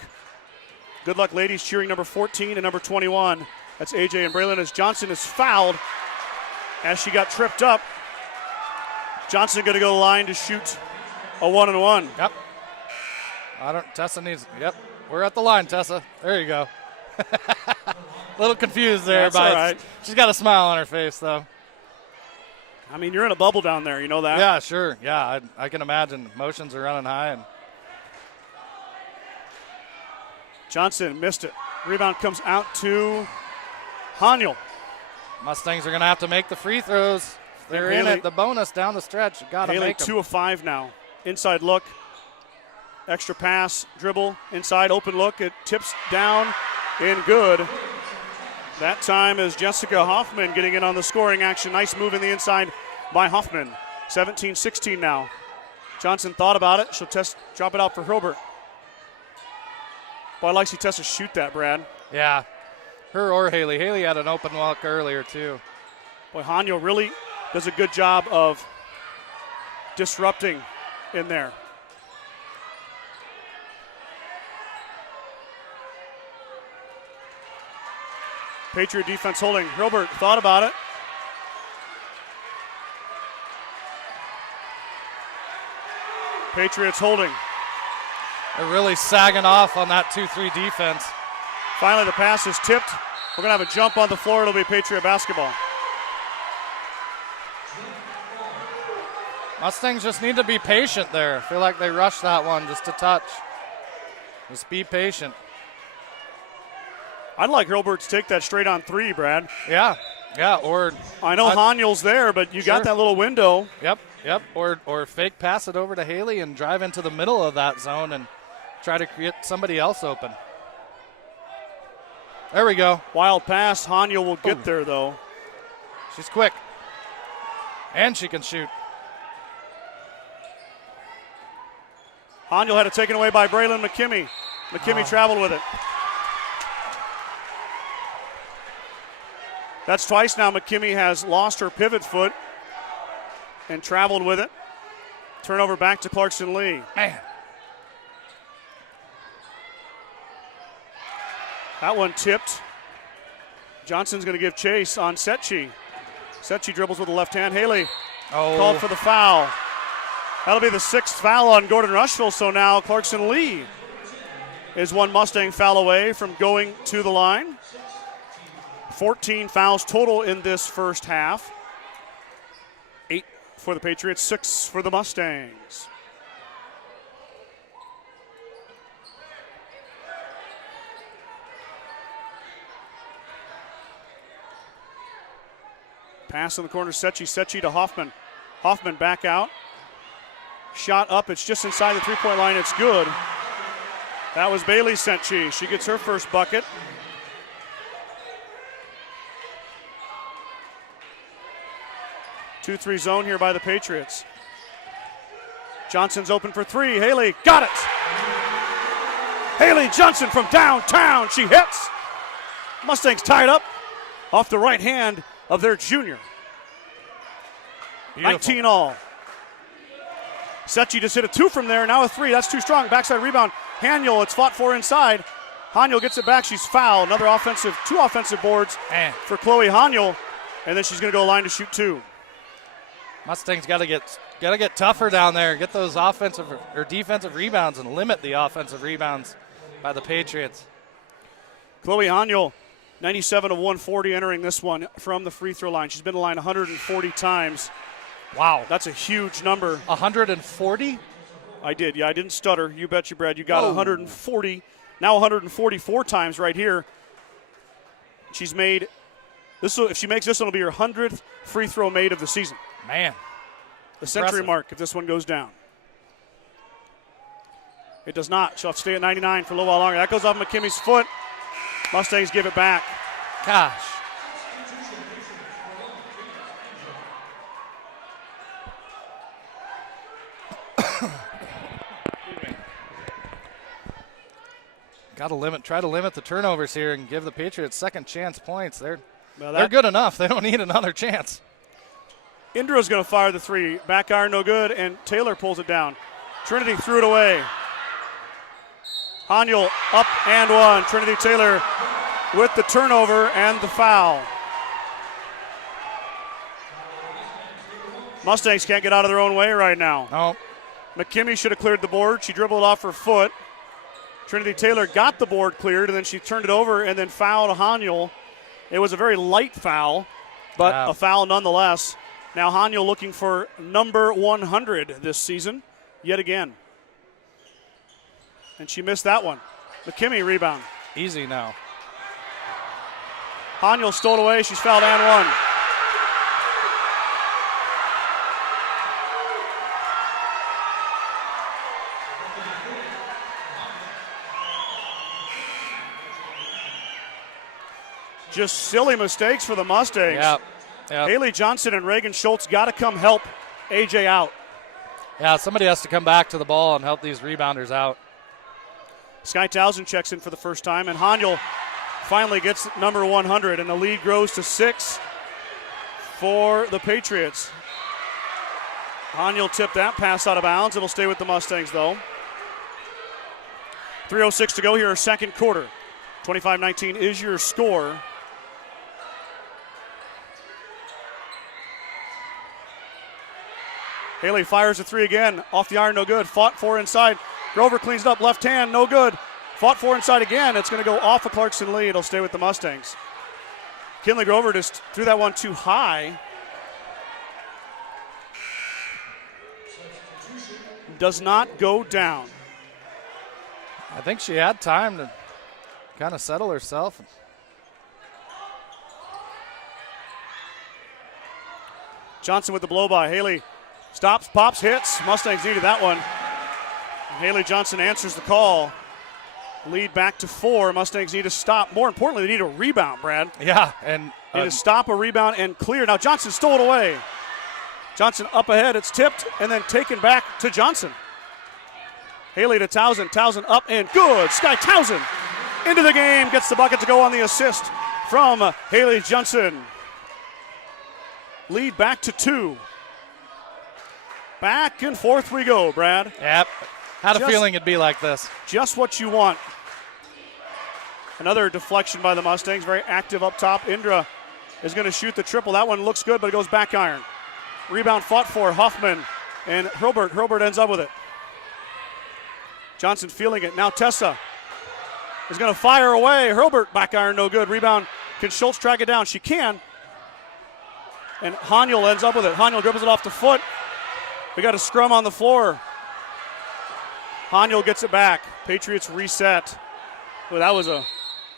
good luck, ladies, cheering number 14 and number 21. That's AJ and Braylon as Johnson is fouled as she got tripped up. Johnson going to go to the line to shoot a 1-and-1. Yep. Tessa needs, yep. We're at the line, Tessa. There you go. A little confused there, That's but all right. She's got a smile on her face, though. I mean, you're in a bubble down there, you know that? Yeah, sure. Yeah, I can imagine. Emotions are running high. And Johnson missed it. Rebound comes out to Haniel. Mustangs are going to have to make the free throws. They're in it. The bonus down the stretch. You got to make them. 2 of 5 now. Inside look. Extra pass, dribble, inside, open look. It tips down and good. That time is Jessica Hoffman getting in on the scoring action. Nice move in the inside by Hoffman. 17-16 now. Johnson thought about it. She'll drop it out for Hilbert. Boy, I like to see Tessa shoot that, Brad. Yeah. Her or Haley. Haley had an open look earlier, too. Boy, Haniel really does a good job of disrupting in there. Patriot defense holding. Hilbert thought about it. Patriots holding. They're really sagging off on that 2-3 defense. Finally, the pass is tipped. We're going to have a jump on the floor. It'll be Patriot basketball. Mustangs just need to be patient there. I feel like they rushed that one just a touch. Just be patient. I'd like Hilbert to take that straight on 3, Brad. Yeah, or I know Haniel's there, but you got that little window. Yep. Or fake pass it over to Haley and drive into the middle of that zone and try to get somebody else open. There we go. Wild pass. Haniel will get there, though. She's quick. And she can shoot. Haniel had it taken away by Braylon McKimmey. McKimmey traveled with it. That's twice now McKimmey has lost her pivot foot and traveled with it. Turnover back to Clarkson Lee. Man. That one tipped. Johnson's going to give chase on Secchi. Secchi dribbles with the left hand. Haley called for the foul. That'll be the 6th foul on Gordon-Rushville, so now Clarkson Lee is one Mustang foul away from going to the line. 14 fouls total in this first half. 8 for the Patriots, 6 for the Mustangs. Pass in the corner, Secchi to Hoffman. Hoffman back out. Shot up, it's just inside the three-point line, it's good. That was Bailey Secchi. She gets her first bucket. Two-three zone here by the Patriots. Johnson's open for three. Haley got it. Haley Johnson from downtown. She hits. Mustangs tied up off the right hand of their junior. Beautiful. 19 all. Setchi just hit a two from there. Now a three. That's too strong. Backside rebound. Haniel, it's fought for inside. Haniel gets it back. She's fouled. Another two offensive boards for Chloe Haniel. And then she's going to go line to shoot two. Mustangs got to get tougher down there. Get those offensive or defensive rebounds and limit the offensive rebounds by the Patriots. Chloe Haniel, 97 of 140 entering this one from the free throw line. She's been to the line 140 times. Wow. That's a huge number. 140? I did. Yeah, I didn't stutter. You bet you, Brad. You got 140. Now 144 times right here. She's made this. If she makes this one, it'll be her 100th free throw made of the season. Man. The century mark if this one goes down. It does not. She'll have to stay at 99 for a little while longer. That goes off McKimmy's foot. Mustangs give it back. Gosh. Try to limit the turnovers here and give the Patriots second chance points. They're good enough. They don't need another chance. Indra's going to fire the three. Back iron, no good, and Taylor pulls it down. Trinity threw it away. Haniel up and one. Trinity Taylor with the turnover and the foul. Mustangs can't get out of their own way right now. No. McKimmy should have cleared the board. She dribbled it off her foot. Trinity Taylor got the board cleared, and then she turned it over and then fouled Haniel. It was a very light foul, but a foul nonetheless. Now Haniel looking for number 100 this season, yet again. And she missed that one. McKimmy rebound. Easy now. Haniel stole it away. She's fouled and one. Just silly mistakes for the Mustangs. Yep. Haley Johnson and Reagan Schultz got to come help AJ out. Yeah, somebody has to come back to the ball and help these rebounders out. Sky Towson checks in for the first time, and Haniel finally gets number 100, and the lead grows to 6 for the Patriots. Haniel tipped that pass out of bounds. It'll stay with the Mustangs, though. 3:06 to go here, second quarter. 25-19 is your score. Haley fires a three again. Off the iron, no good. Fought for inside. Grover cleans it up. Left hand, no good. Fought for inside again. It's going to go off of Clarkson Lee. It'll stay with the Mustangs. Kinley Grover just threw that one too high. Does not go down. I think she had time to kind of settle herself. Johnson with the blow by. Haley stops, pops, hits. Mustangs needed that one. And Haley Johnson answers the call. Lead back to 4. Mustangs need to stop. More importantly, they need a rebound, Brad. Yeah, and need to stop a rebound and clear. Now Johnson stole it away. Johnson up ahead. It's tipped and then taken back to Johnson. Haley to Towson. Towson up and good. Sky Towson into the game. Gets the bucket to go on the assist from Haley Johnson. Lead back to 2. Back and forth we go, Brad. Yep. Had a feeling it'd be like this. Just what you want. Another deflection by the Mustangs. Very active up top. Indra is going to shoot the triple. That one looks good, but it goes back iron. Rebound fought for Huffman and Hurlburt. Hurlburt ends up with it. Johnson feeling it. Now Tessa is going to fire away. Hurlburt back iron, no good. Rebound. Can Schultz track it down? She can. And Haniel ends up with it. Haniel dribbles it off the foot. We got a scrum on the floor. Haniel gets it back. Patriots reset. Well, that was a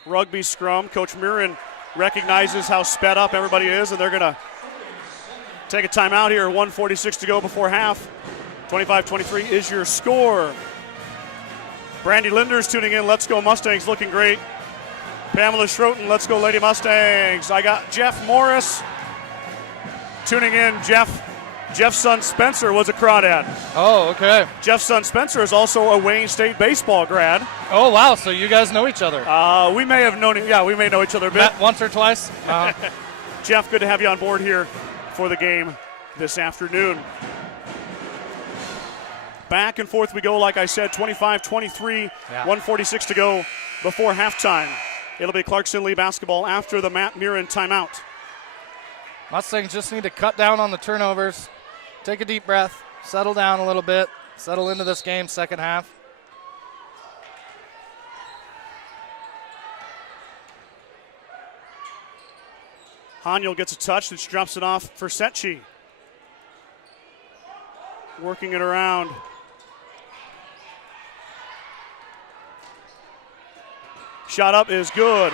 rugby scrum. Coach Murin recognizes how sped up everybody is, and they're going to take a timeout here. 1:46 to go before half. 25-23 is your score. Brandy Linders tuning in. Let's go Mustangs, looking great. Pamela Schroten, let's go Lady Mustangs. I got Jeff Morris tuning in. Jeff Jeff's son Spencer was a crawdad. Oh, okay. Jeff's son Spencer is also a Wayne State baseball grad. Oh, wow. So you guys know each other. We may have known him. Yeah, we may know each other a bit. Met once or twice. Jeff, good to have you on board here for the game this afternoon. Back and forth we go, like I said, 25-23, 146 to go before halftime. It'll be Clarkson Leigh basketball after the Matt Murin timeout. Mustangs just need to cut down on the turnovers, take a deep breath, settle down a little bit, settle into this game second half. Haniel gets a touch, then she drops it off for Setchi. Working it around. Shot up is good.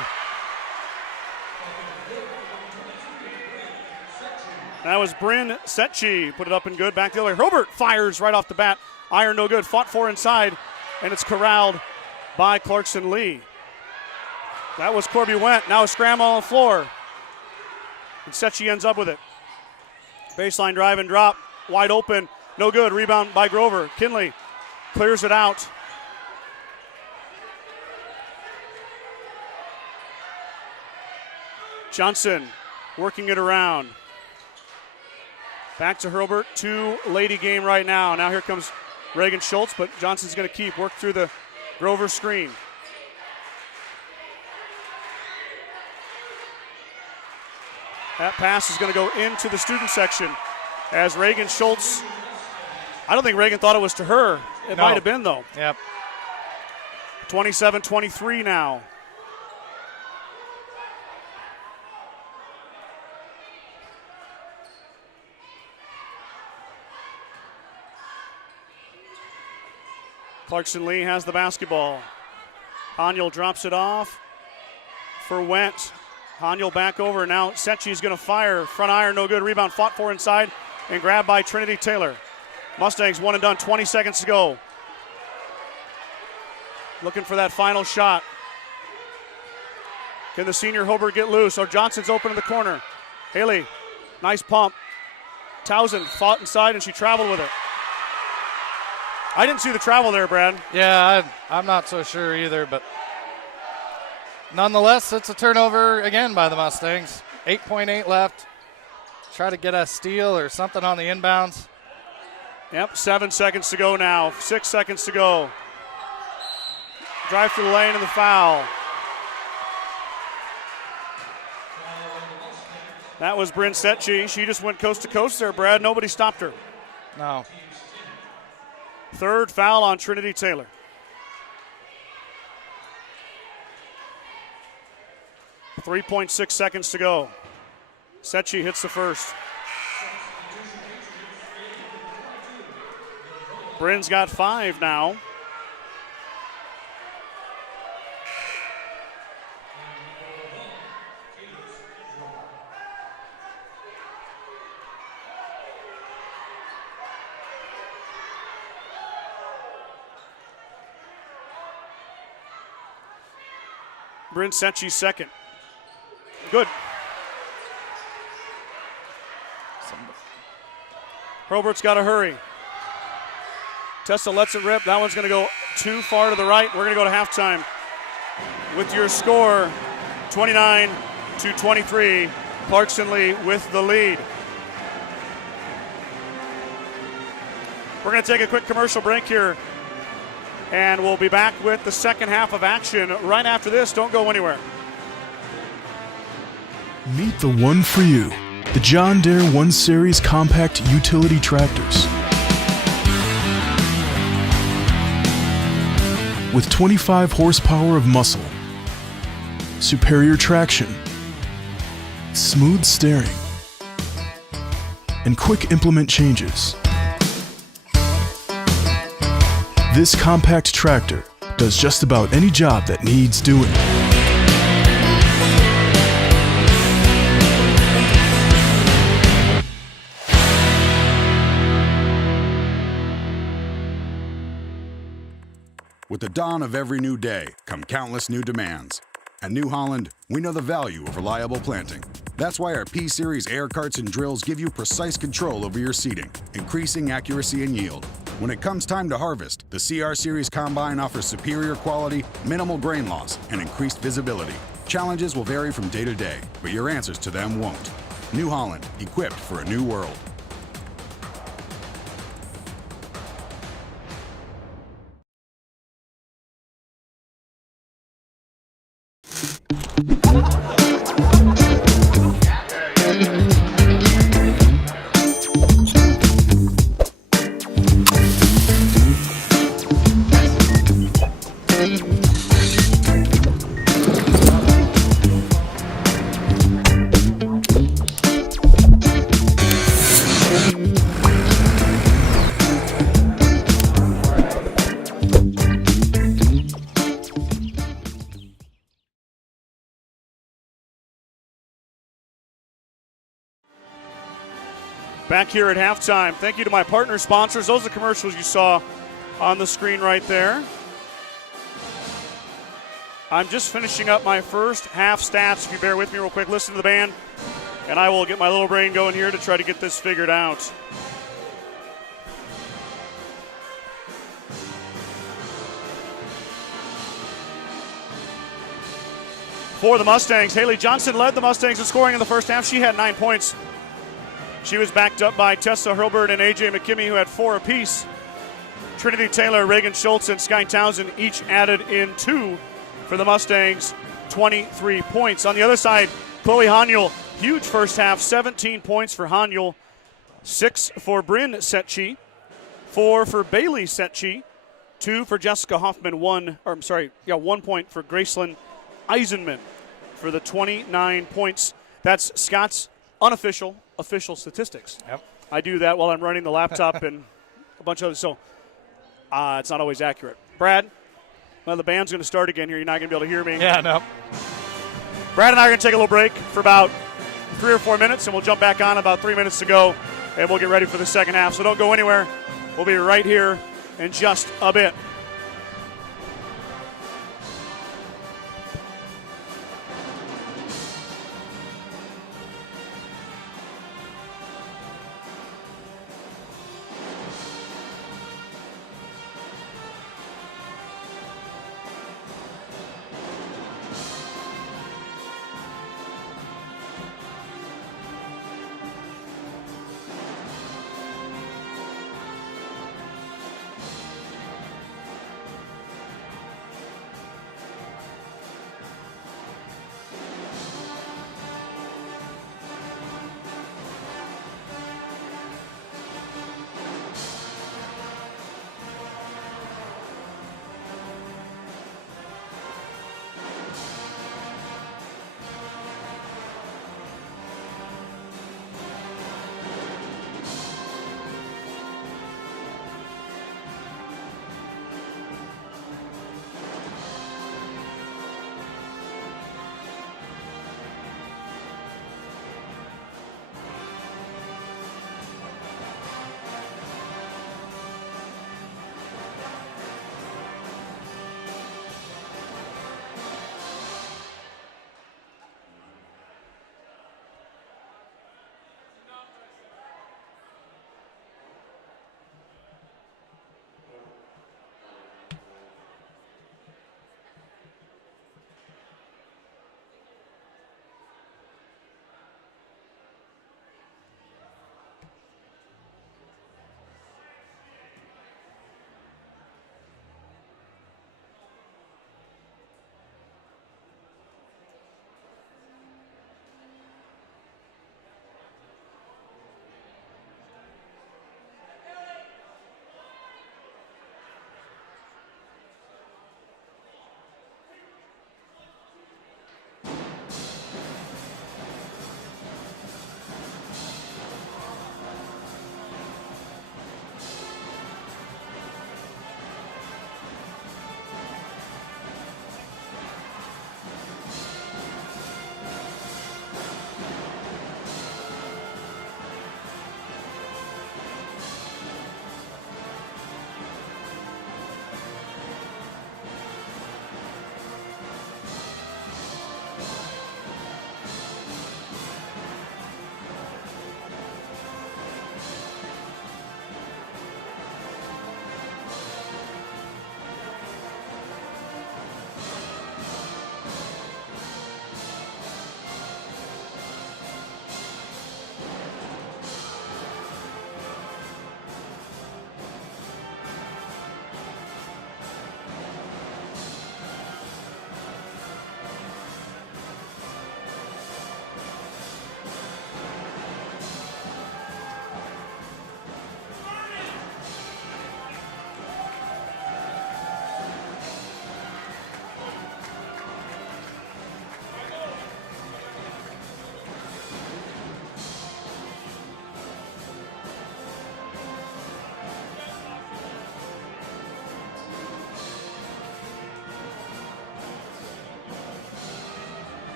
That was Bryn Setchi. Put it up and good. Back the other way. Herbert fires right off the bat. Iron no good. Fought for inside. And it's corralled by Clarkson Leigh. That was Corby Went. Now a scramble on the floor. And Setchi ends up with it. Baseline drive and drop. Wide open. No good. Rebound by Grover. Kinley clears it out. Johnson working it around. Back to Herbert. 2-lady game right now. Now here comes Reagan Schultz, but Johnson's going to keep. Work through the Grover screen. That pass is going to go into the student section as Reagan Schultz. I don't think Reagan thought it was to her. It might have been, though. Yep. 27-23 now. Clarkson Leigh has the basketball. Haniel drops it off for Went. Haniel back over. Now Setchi's going to fire. Front iron, no good. Rebound fought for inside and grabbed by Trinity Taylor. Mustangs one and done, 20 seconds to go. Looking for that final shot. Can the senior Hobart get loose? Or Johnson's open in the corner. Haley, nice pump. Townsend fought inside and she traveled with it. I didn't see the travel there, Brad. Yeah, I'm not so sure either, but nonetheless, it's a turnover again by the Mustangs. 8.8 left. Try to get a steal or something on the inbounds. Yep, 7 seconds to go now. 6 seconds to go. Drive to the lane and the foul. That was Bryn Setchi. She just went coast to coast there, Brad. Nobody stopped her. No. Third foul on Trinity Taylor. .6 seconds to go. Setchi hits the first. Bryn's got 5 now. Bryn Setchi's second. Good. Robert's got to hurry. Tessa lets it rip. That one's going to go too far to the right. We're going to go to halftime with your score, 29-23. Clarkson Leigh with the lead. We're going to take a quick commercial break here, and we'll be back with the second half of action right after this. Don't go anywhere. Meet the one for you, the John Deere 1 Series compact utility tractors. With 25 horsepower of muscle, superior traction, smooth steering, and quick implement changes. This compact tractor does just about any job that needs doing. With the dawn of every new day come countless new demands. At New Holland, we know the value of reliable planting. That's why our P-Series air carts and drills give you precise control over your seeding, increasing accuracy and yield. When it comes time to harvest, the CR Series Combine offers superior quality, minimal grain loss, and increased visibility. Challenges will vary from day to day, but your answers to them won't. New Holland, equipped for a new world. Back here at halftime. Thank you to my partner sponsors. Those are the commercials you saw on the screen right there. I'm just finishing up my first half stats. If you bear with me real quick, listen to the band, and I will get my little brain going here to try to get this figured out. For the Mustangs, Haley Johnson led the Mustangs in scoring in the first half. She had 9 points. She was backed up by Tessa Hurlburt and A.J. McKimmey, who had 4 apiece. Trinity Taylor, Reagan Schultz, and Sky Townsend each added in 2 for the Mustangs, 23 points. On the other side, Chloe Haniel, huge first half, 17 points for Haniel, 6 for Bryn Setchi, 4 for Bailey Setchi, 2 for Jessica Hoffman, 1 point for Gracelyn Eisenman for the 29 points. That's Scott's unofficial, official statistics. Yep. I do that while I'm running the laptop and a bunch of others, so it's not always accurate. Brad, well, the band's going to start again here. You're not going to be able to hear me. Yeah, no. Brad and I are going to take a little break for about 3 or 4 minutes, and we'll jump back on about 3 minutes to go, and we'll get ready for the second half. So don't go anywhere. We'll be right here in just a bit.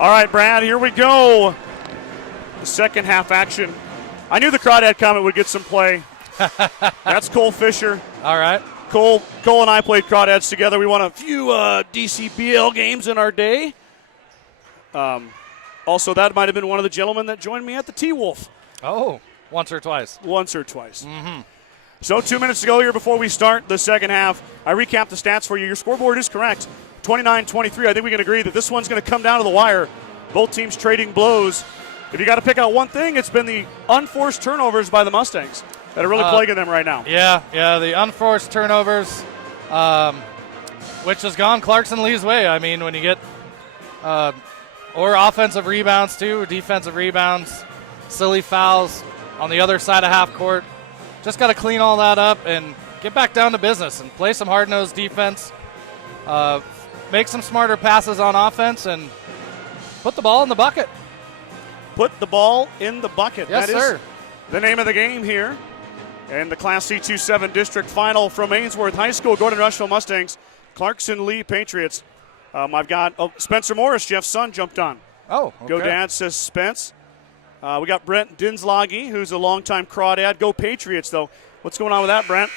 All right, Brad, here we go. The second half action. I knew the Crawdad comment would get some play. That's Cole Fisher. All right. Cole and I played Crawdads together. We won a few DCBL games in our day. Also, that might have been one of the gentlemen that joined me at the T-Wolf. Oh, once or twice. Once or twice. Mm-hmm. So 2 minutes to go here before we start the second half. I recapped the stats for you. Your scoreboard is correct. 29-23. I think we can agree that this one's going to come down to the wire. Both teams trading blows. If you got to pick out one thing, it's been the unforced turnovers by the Mustangs that are really plaguing them right now. Yeah, the unforced turnovers, which has gone Clarkson Lee's way. I mean, when you get or offensive rebounds too, defensive rebounds, silly fouls on the other side of half court. Just got to clean all that up and get back down to business and play some hard-nosed defense. Make some smarter passes on offense and put the ball in the bucket. Put the ball in the bucket. Yes, that sir. Is the name of the game here. And the Class C2-7 district final from Ainsworth High School, Gordon-Rushville Mustangs, Clarkson Leigh Patriots. I've got Spencer Morris, Jeff's son, jumped on. Oh, okay. Go Dad, says Spence. We got Brent Dinslage, who's a longtime Crawdad. Go Patriots, though. What's going on with that, Brent?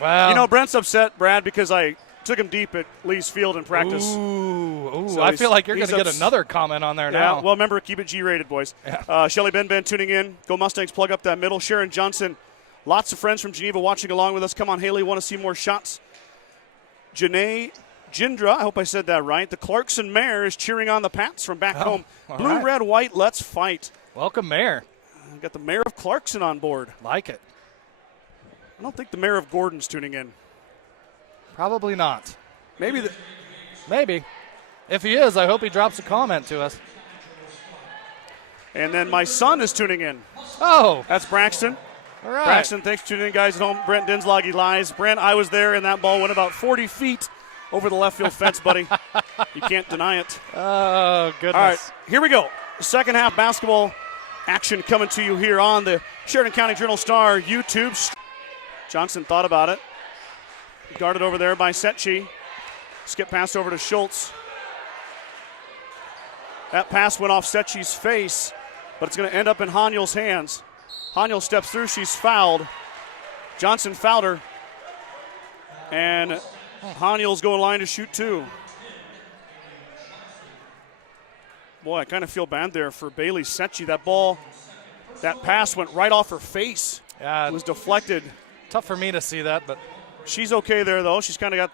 Well, you know, Brent's upset, Brad, because I took him deep at Lee's Field in practice. Ooh, So I feel like you're going to get ups- another comment on there Yeah, now. well, remember, keep it G-rated, boys. Yeah. Shelly Ben tuning in. Go Mustangs, plug up that middle. Sharon Johnson, lots of friends from Geneva watching along with us. Come on, Haley, want to see more shots. Janae Jindra, I hope I said that right. The Clarkson Mayor is cheering on the Pats from back home. Blue, right. red, white, let's fight. Welcome, Mayor. Got the Mayor of Clarkson on board. Like it. I don't think the Mayor of Gordon's tuning in. Probably not. Maybe. Maybe. If he is, I hope he drops a comment to us. And then my son is tuning in. Oh, That's Braxton. all right. Braxton, thanks for tuning in, guys at home. Brent Dinslage lies. Brent, I was there, and that ball went about 40 feet over the left field fence, buddy. You can't deny it. Oh, goodness. All right, here we go. Second half basketball action coming to you here on the Sheridan County Journal Star YouTube. Johnson thought about it. Guarded over there by Setchi. Skip pass over to Schultz. That pass went off Setchi's face, but it's going to end up in Haniel's hands. Haniel steps through. She's fouled. Johnson fouled her. And Haniel's going line to shoot two. Boy, I kind of feel bad there for Bailey Setchi. That pass went right off her face. Yeah, It was deflected. tough for me to see that, but She's okay there, though. She's kind of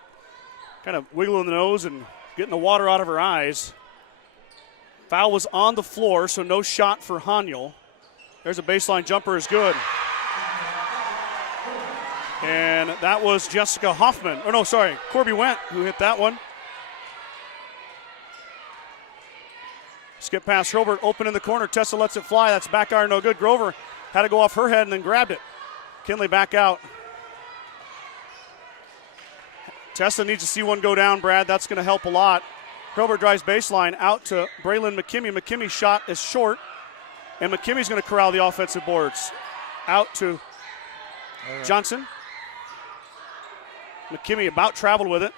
wiggling the nose and getting the water out of her eyes. Foul was on the floor, so no shot for Haniel. There's a baseline jumper is good. And that was Jessica Hoffman. Oh, no, sorry, Corby Wendt who hit that one. Skip past Herbert, open in the corner. Tessa lets it fly. That's back iron, no good. Grover had to go off her head and then grabbed it. Kinley back out. Tessa needs to see one go down, Brad. That's going to help a lot. Herbert drives baseline out to Braylon McKimmey. McKimmy's shot is short, and McKimmy's going to corral the offensive boards. Out to Johnson. McKimmey about traveled with it.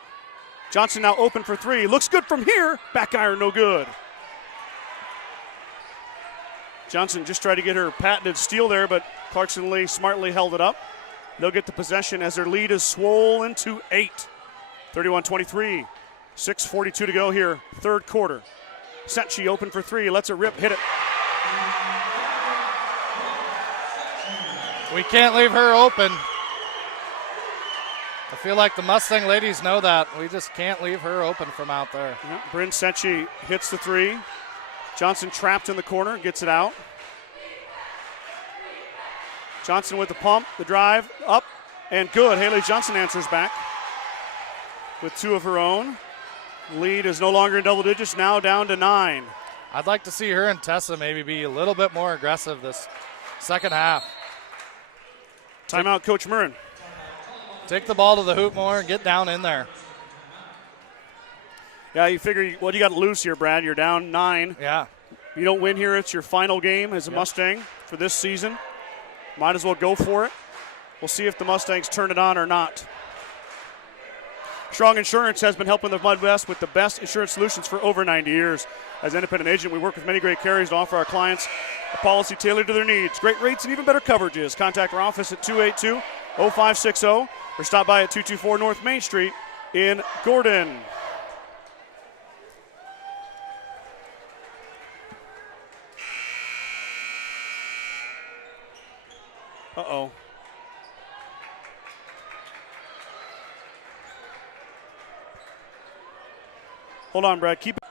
Johnson now open for three. Looks good from here. Back iron, no good. Johnson just tried to get her patented steal there, but Clarkson Leigh smartly held it up. They'll get the possession as their lead is swollen to 8. 31-23. 6:42 to go here, third quarter. Setchi open for three. Lets it rip. Hit it. we can't leave her open. I feel like the Mustang ladies know that. We just can't leave her open from out there. Yep. Bryn Setchi hits the three. Johnson trapped in the corner, gets it out. Johnson with the pump, the drive, up, and good. Haley Johnson answers back with two of her own. Lead is no longer in double digits, now down to 9. I'd like to see her and Tessa maybe be a little bit more aggressive this second half. Timeout, Coach Murrin. Take the ball to the hoop more and get down in there. Yeah, you figure what you got to lose here, Brad. You're down 9. Yeah. You don't win here, it's your final game as a Mustang for this season. Might as well go for it. We'll see if the Mustangs turn it on or not. Strong Insurance has been helping the Midwest with the best insurance solutions for over 90 years. As an independent agent, we work with many great carriers to offer our clients a policy tailored to their needs. Great rates and even better coverages. Contact our office at 282-0560 or stop by at 224 North Main Street in Gordon. Uh-oh. Hold on, Brad. Keep it.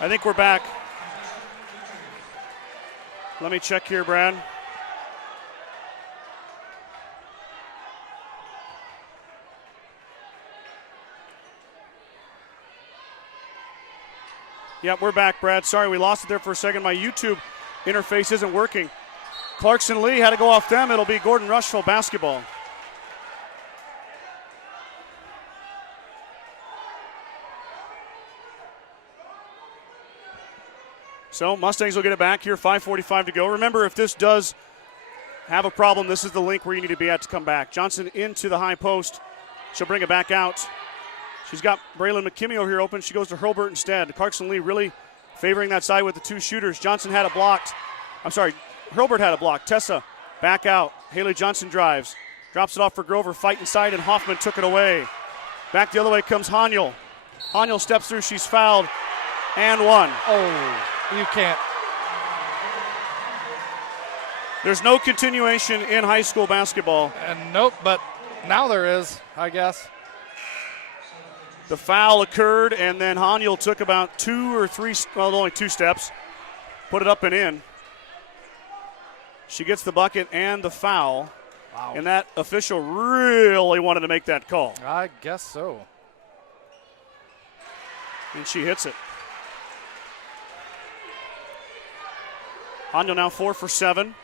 I think we're back. Let me check here, Brad. Yep, we're back, Brad. Sorry, we lost it there for a second. My YouTube interface isn't working. Clarkson Leigh had to go off them. It'll be Gordon-Rushville basketball. So Mustangs will get it back here, 5:45 to go. Remember, if this does have a problem, this is the link where you need to be at to come back. Johnson into the high post. She'll bring it back out. She's got Braylon McKimmey over here open. She goes to Hurlburt instead. Clarkson Leigh really favoring that side with the two shooters. Johnson had it blocked. Hurlburt had it blocked. Tessa back out. Haley Johnson drives. Drops it off for Grover. Fight inside, and Hoffman took it away. Back the other way comes Haniel. Haniel steps through. She's fouled. And one. Oh, you can't. There's no continuation in high school basketball. And nope, but now there is, I guess. The foul occurred, and then Haniel took about only two steps. Put it up and in. She gets the bucket and the foul. Wow. And that official really wanted to make that call. I guess so. And she hits it. Haniel now 4 for 7.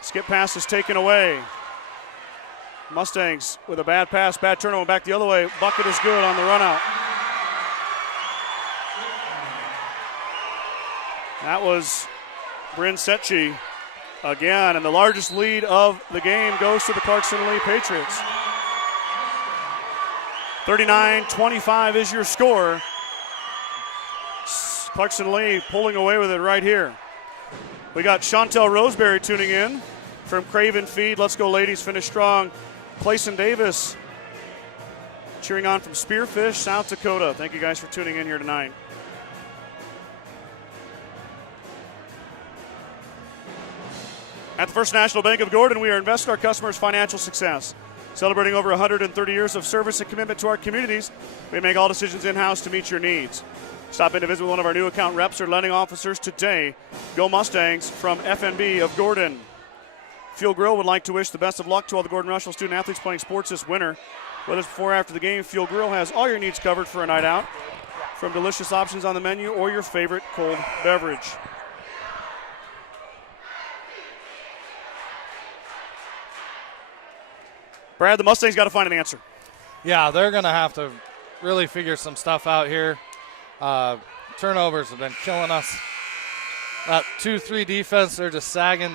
Skip pass is taken away. Mustangs with a bad pass, bad turnover, back the other way. Bucket is good on the run out. That was Bryn Setchi again, and the largest lead of the game goes to the Clarkson Leigh Patriots. 39-25 is your score. Clarkson Leigh pulling away with it right here. We got Chantel Roseberry tuning in from Craven Feed. Let's go, ladies, finish strong. Clayson Davis cheering on from Spearfish, South Dakota. Thank you guys for tuning in here tonight. At the First National Bank of Gordon, we are investing in our customers' financial success. Celebrating over 130 years of service and commitment to our communities, we make all decisions in-house to meet your needs. Stop in to visit with one of our new account reps or lending officers today. Go Mustangs from FNB of Gordon. Fuel Grill would like to wish the best of luck to all the Gordon-Rushville student athletes playing sports this winter. Whether it's before or after the game, Fuel Grill has all your needs covered for a night out, from delicious options on the menu or your favorite cold beverage. Brad, the Mustangs got to find an answer. Yeah, they're going to have to really figure some stuff out here. Turnovers have been killing us. That 2-3 defense, they're just sagging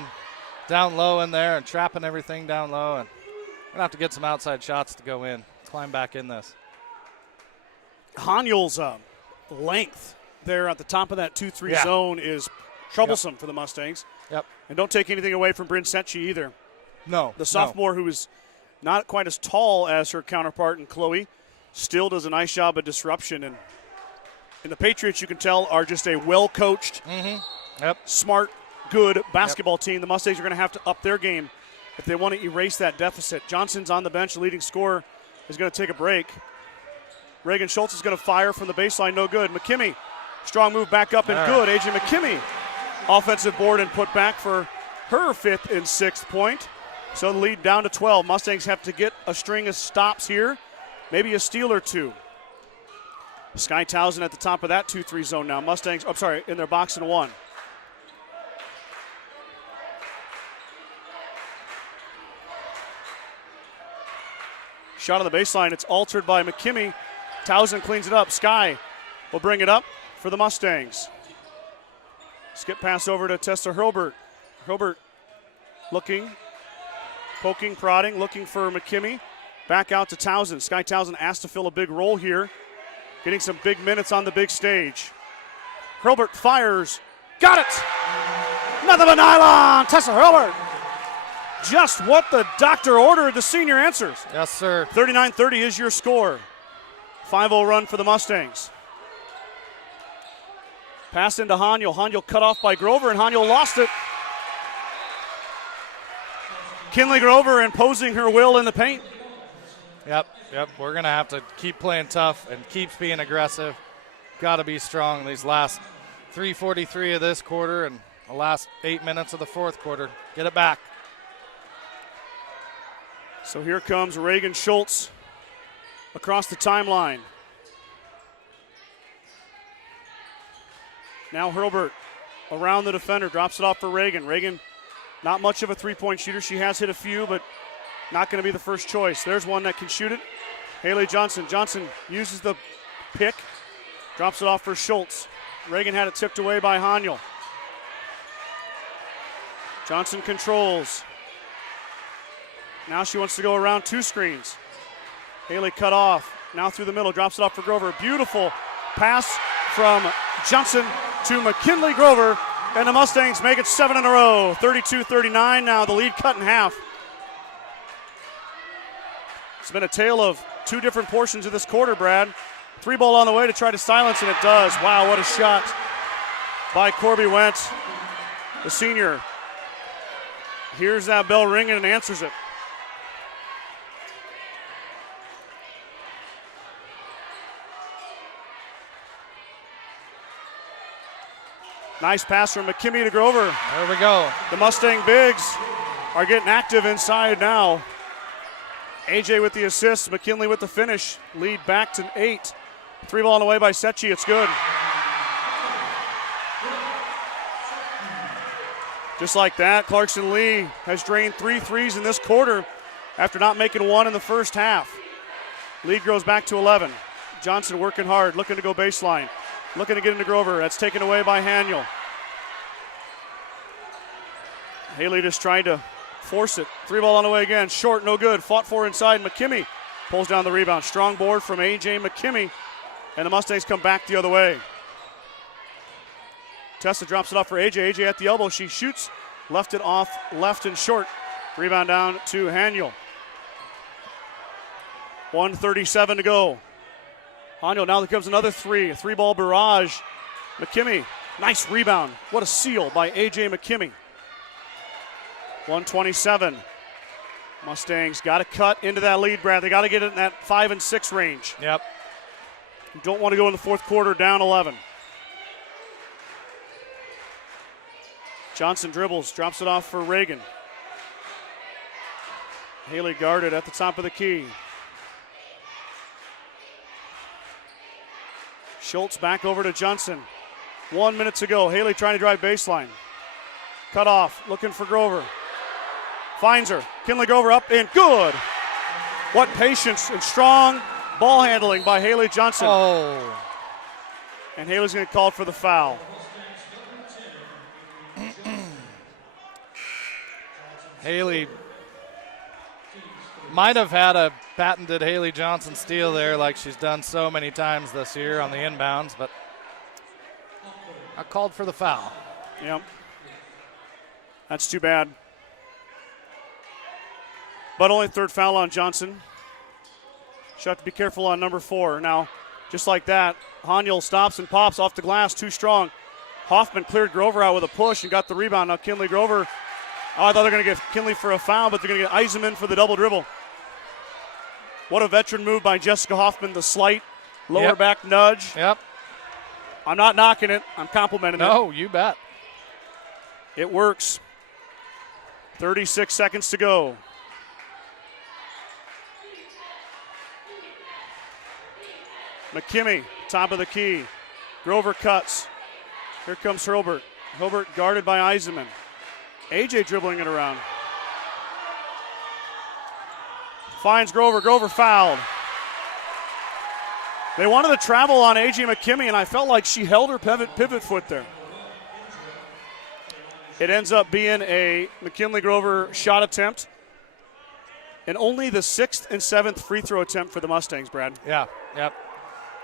down low in there and trapping everything down low. And we're going to have to get some outside shots to go in, climb back in this. Haniel's length there at the top of that 2-3 zone is troublesome for the Mustangs. Yep. And don't take anything away from Bryn Setchi either. No. The sophomore who is not quite as tall as her counterpart in Chloe still does a nice job of disruption. And the Patriots, you can tell, are just a well-coached, smart, good basketball team. The Mustangs are going to have to up their game if they want to erase that deficit. Johnson's on the bench. The leading scorer is going to take a break. Reagan Schultz is going to fire from the baseline. No good. McKimmey, strong move back up and good. A.J. McKimmey, offensive board and put back for her 5th and 6th point. So the lead down to 12. Mustangs have to get a string of stops here, maybe a steal or two. Sky Towson at the top of that 2-3 zone now. Mustangs, in their box and one. Shot on the baseline. It's altered by McKimmey. Towson cleans it up. Sky will bring it up for the Mustangs. Skip pass over to Tessa Hurlburt. Hurlburt looking, poking, prodding, looking for McKimmey. Back out to Townsend. Sky Townsend asked to fill a big role here, getting some big minutes on the big stage. Hurlburt fires. Got it! Nothing but nylon! Tessa Hurlburt. Just what the doctor ordered, the senior answers. Yes, sir. 39-30 is your score. 5-0 run for the Mustangs. Pass into Haniel. Haniel cut off by Grover, and Haniel lost it. Kinley Grover imposing her will in the paint. Yep. We're going to have to keep playing tough and keep being aggressive. Got to be strong these last 3:43 of this quarter and the last 8 minutes of the fourth quarter. Get it back. So here comes Reagan Schultz across the timeline. Now Hurlburt around the defender, drops it off for Reagan. Reagan, not much of a three-point shooter. She has hit a few, but not going to be the first choice. There's one that can shoot it. Haley Johnson. Johnson uses the pick, drops it off for Schultz. Reagan had it tipped away by Haniel. Johnson controls. Now she wants to go around two screens. Haley cut off. Now through the middle, drops it off for Grover. Beautiful pass from Johnson to McKinley Grover, and the Mustangs make it 7 in a row. 32-39, now the lead cut in half. It's been a tale of two different portions of this quarter, Brad. Three ball on the way to try to silence, and it does. Wow, what a shot by Corby Wentz, the senior. Hears that bell ringing and answers it. Nice pass from McKimmey to Grover. There we go. The Mustang Bigs are getting active inside now. AJ with the assist, McKinley with the finish. Lead back to 8. Three ball on the way by Secchi. It's good. Just like that, Clarkson Lee has drained 3 threes in this quarter after not making one in the first half. Lead grows back to 11. Johnson working hard, looking to go baseline. Looking to get into Grover. That's taken away by Haniel. Haley just tried to force it. Three ball on the way again. Short, no good. Fought for inside. McKimmey pulls down the rebound. Strong board from A.J. McKimmey. And the Mustangs come back the other way. Tessa drops it off for A.J. A.J. at the elbow. She shoots. Left it off left and short. Rebound down to Haniel. 1:37 to go. Haniel, now there comes another three. A three-ball barrage. McKimmey, nice rebound. What a seal by A.J. McKimmey. 1:27. Mustangs got to cut into that lead, Brad. They got to get it in that 5 and 6 range. Yep. You don't want to go in the fourth quarter down 11. Johnson dribbles, drops it off for Reagan. Haley guarded at the top of the key. Schultz back over to Johnson. 1 minute to go. Haley trying to drive baseline. Cut off, looking for Grover. Finds her. Kinley Grover up and good. What patience and strong ball handling by Haley Johnson. Oh. And Haley's going to call for the foul. Haley might have had a patented Haley Johnson steal there like she's done so many times this year on the inbounds, but I called for the foul. Yep. That's too bad. But only third foul on Johnson. She'll have to be careful on number 4. Now, just like that, Haniel stops and pops off the glass, too strong. Hoffman cleared Grover out with a push and got the rebound. Now Kinley Grover, I thought they were going to get Kinley for a foul, but they're going to get Eisenman for the double dribble. What a veteran move by Jessica Hoffman, the slight lower back nudge. Yep. I'm not knocking it. I'm complimenting it. No, you bet. It works. 36 seconds to go. McKimmey, top of the key. Grover cuts. Here comes Hurlburt. Hurlburt guarded by Eisenman. AJ dribbling it around. Finds Grover. Grover fouled. They wanted to travel on AJ McKimmey, and I felt like she held her pivot foot there. It ends up being a McKinley Grover shot attempt and only the 6th and 7th free throw attempt for the Mustangs, Brad. Yeah, yep.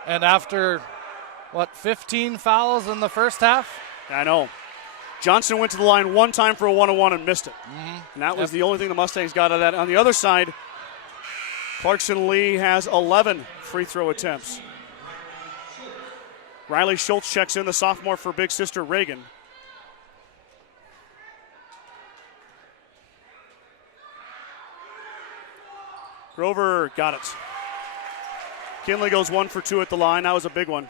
And after, 15 fouls in the first half? I know. Johnson went to the line one time for a 1-on-1 and missed it. Mm-hmm. And that was the only thing the Mustangs got out of that. On the other side, Clarkson Leigh has 11 free throw attempts. Riley Schultz checks in, the sophomore for big sister Reagan. Grover got it. Kinley goes 1 for 2 at the line. That was a big one.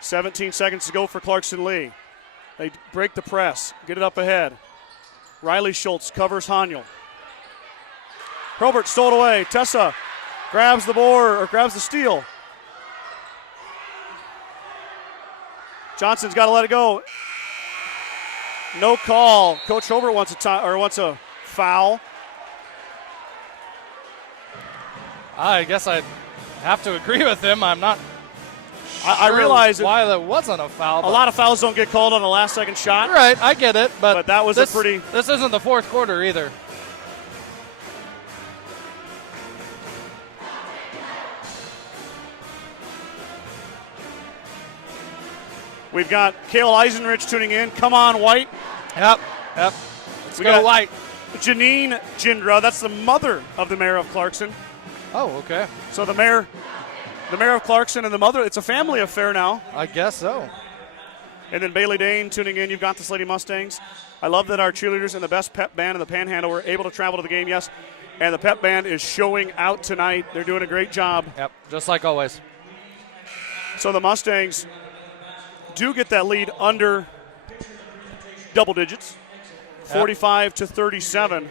17 seconds to go for Clarkson Leigh. They break the press, get it up ahead. Riley Schultz covers Haniel. Probert stole it away. Tessa grabs the board, or grabs the steal. Johnson's got to let it go. No call. Coach Probert wants a foul. I guess I'd have to agree with him. I'm not I sure realize why there wasn't a foul. A lot of fouls don't get called on a last-second shot. Right, I get it, but that was this, a pretty. This isn't the fourth quarter either. We've got Cale Eisenrich tuning in. Come on, White. Yep. Let's go, White. Janine Jindra, that's the mother of the mayor of Clarkson. Oh, okay. So the mayor of Clarkson and the mother, it's a family affair now. I guess so. And then Bailey Dane tuning in. You've got the Lady Mustangs. I love that our cheerleaders and the best pep band in the Panhandle were able to travel to the game, yes. And the pep band is showing out tonight. They're doing a great job. Yep, just like always. So the Mustangs do get that lead under double digits, 45-37.